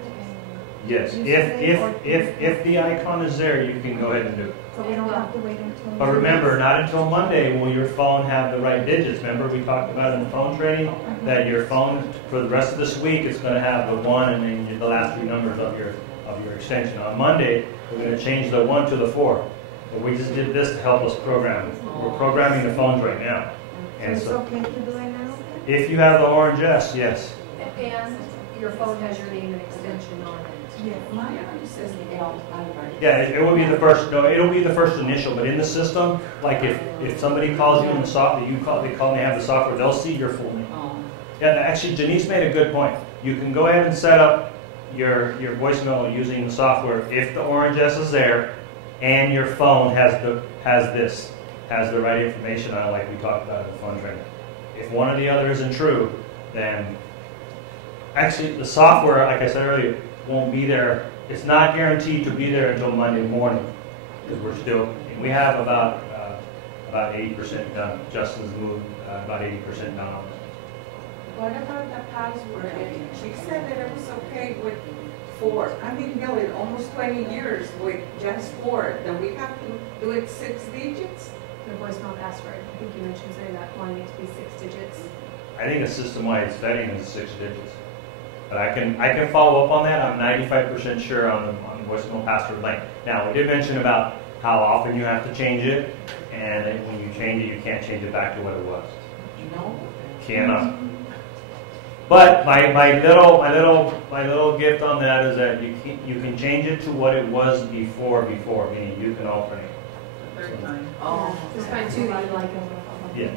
Yes. If the icon is there, you can go ahead and do it. So we don't have to wait until. But remember, not until Monday will your phone have the right digits. Remember, we talked about in the phone training that your phone, for the rest of this week, it's going to have the 1 and then the last 3 numbers of your extension. On Monday, we're going to change the 1 to the 4. But we just did this to help us program. We're programming the phones right now. And It's so, okay to do it now? if you have the orange S, yes. And your phone has your name and extension on it. Yeah, mine says L. Yeah, it will be the first. No, it'll be the first initial. But in the system, like if somebody calls you in the software, they call and they have the software, they'll see your full name. Yeah, actually, Janice made a good point. You can go ahead and set up your voicemail using the software if the orange S is there, and your phone has the right information on it, like we talked about in the phone training. If one or the other isn't true, then actually the software, like I said earlier, won't be there. It's not guaranteed to be there until Monday morning, because we're still. We have about 80% done. Justin's moved about 80% done on this. What about the password? She said that it was okay with 4. I've been doing almost 20 years with just 4. Then we have to do it 6 digits? The voicemail password. I think you mentioned saying that wanting it to be 6 digits. I think a system-wide setting is 6 digits. But I can follow up on that. I'm 95% sure on the voicemail password length. Now, we did mention about how often you have to change it, and that when you change it, you can't change it back to what it was. No. Cannot. But my little gift on that is that you can change it to what it was before, meaning you can alternate. The 3rd time. Just find 2 that you like. Yeah.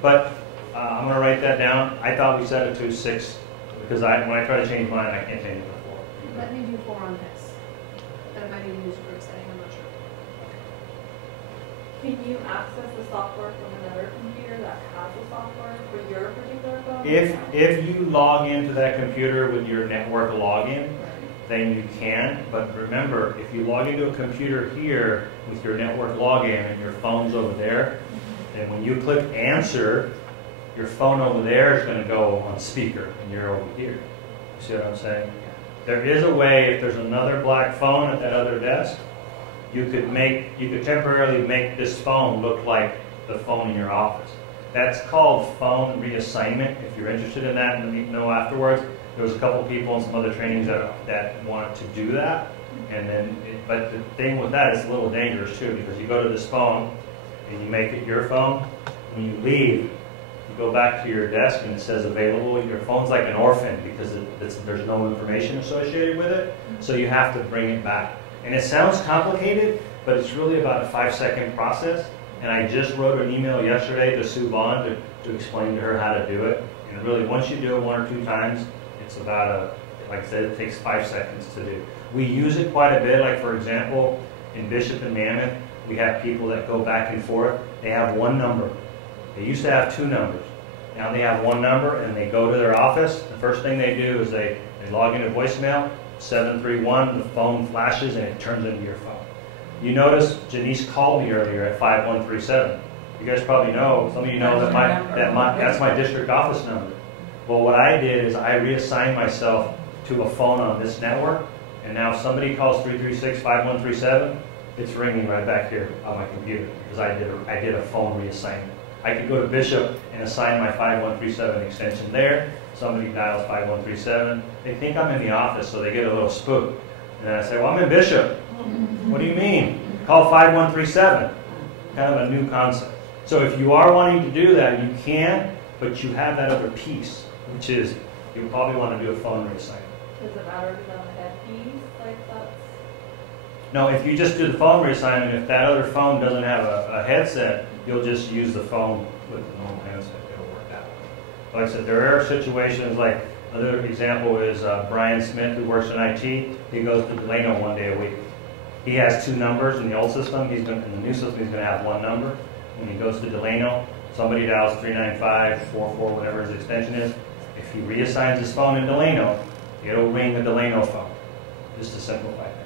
But I'm going to write that down. I thought we set it to 6. Because when I try to change mine, I can't change it to 4. Let me do 4 on this. But I might need to use a group setting, I'm not sure. Can you access the software from another computer that has the software for your particular phone? If you log into that computer with your network login, then you can. But remember, if you log into a computer here with your network login and your phone's over there, then when you click answer, your phone over there is going to go on speaker, and you're over here. You see what I'm saying? There is a way, if there's another black phone at that other desk, you could temporarily make this phone look like the phone in your office. That's called phone reassignment. If you're interested in that, let me know afterwards. There was a couple people in some other trainings that wanted to do that, but the thing with that is a little dangerous too, because you go to this phone and you make it your phone. When you leave, you go back to your desk and it says available. Your phone's like an orphan because there's no information associated with it, so you have to bring it back. And it sounds complicated, but it's really about a 5-second process. And I just wrote an email yesterday to Sue Vaughn to explain to her how to do it. And really, once you do it 1 or 2 times, it's about like I said, it takes 5 seconds to do. We use it quite a bit. Like for example, in Bishop and Mammoth, we have people that go back and forth. They have 1 number. They used to have 2 numbers. Now they have 1 number, and they go to their office. The first thing they do is they log into voicemail, 731, the phone flashes, and it turns into your phone. You notice Janice called me earlier at 5137. You guys probably know, some of you know that's my district office number. Well, what I did is I reassigned myself to a phone on this network, and now if somebody calls 336-5137, it's ringing right back here on my computer because I did a phone reassignment. I could go to Bishop and assign my 5137 extension there. Somebody dials 5137. They think I'm in the office, so they get a little spooked. And then I say, well, I'm in Bishop. What do you mean? Call 5137. Kind of a new concept. So if you are wanting to do that, you can, but you have that other piece, which is you'll probably want to do a phone reassignment. Does it matter if it's on the head piece? Like that's... No, if you just do the phone reassignment, if that other phone doesn't have a headset, you'll just use the phone with the normal handset. It'll work out. Like I said, there are situations like, another example is Brian Smith, who works in IT. He goes to Delano 1 day a week. He has 2 numbers in the old system. In the new system, he's going to have 1 number. When he goes to Delano, somebody dials 395-44, whatever his extension is. If he reassigns his phone in Delano, it'll ring the Delano phone, just to simplify things.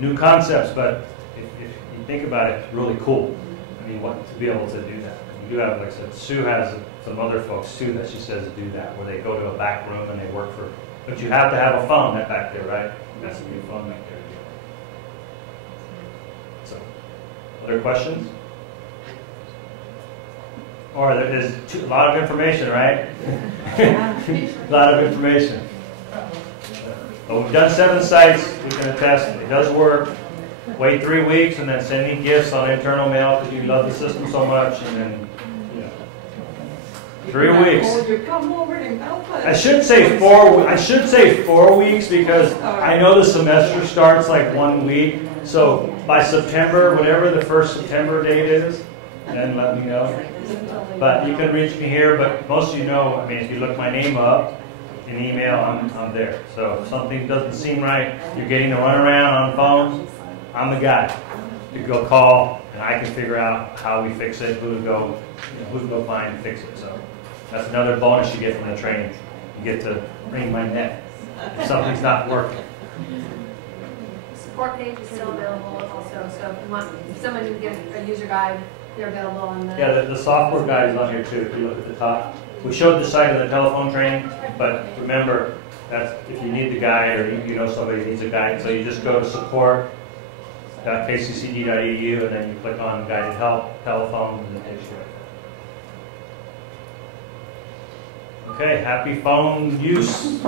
New concepts, but if you think about it, it's really cool. I mean, what to be able to do that. You have, like I said, Sue has some other folks too that she says do that, where they go to a back room and they work for. But you have to have a phone back there, right? There has to be a phone back there. So, other questions? Or there's a lot of information, right? A lot of information. But we've done 7 sites. We can attest it does work. Wait 3 weeks and then send me gifts on internal mail because you love the system so much, and then 3 weeks. You come over and help us. I should say 4. I should say 4 weeks because I know the semester starts like 1 week. So by September, whatever the first September date is, then let me know. But you can reach me here. But most of you know, I mean, if you look my name up in email, I'm there. So if something doesn't seem right, you're getting to run around on phone, I'm the guy to go call, and I can figure out how we fix it, who to go find and fix it. So that's another bonus you get from the training. You get to wring my neck if something's not working. The support page is still available also, so if someone didn't get a user guide, they're available on the... Yeah, the software guide is on here too, if you look at the top. We showed the site of the telephone training, but remember, that's if you need the guide or you know somebody needs a guide, so you just go to support.kccd.edu and then you click on guided help, telephone, and it takes you right there. Okay, happy phone use.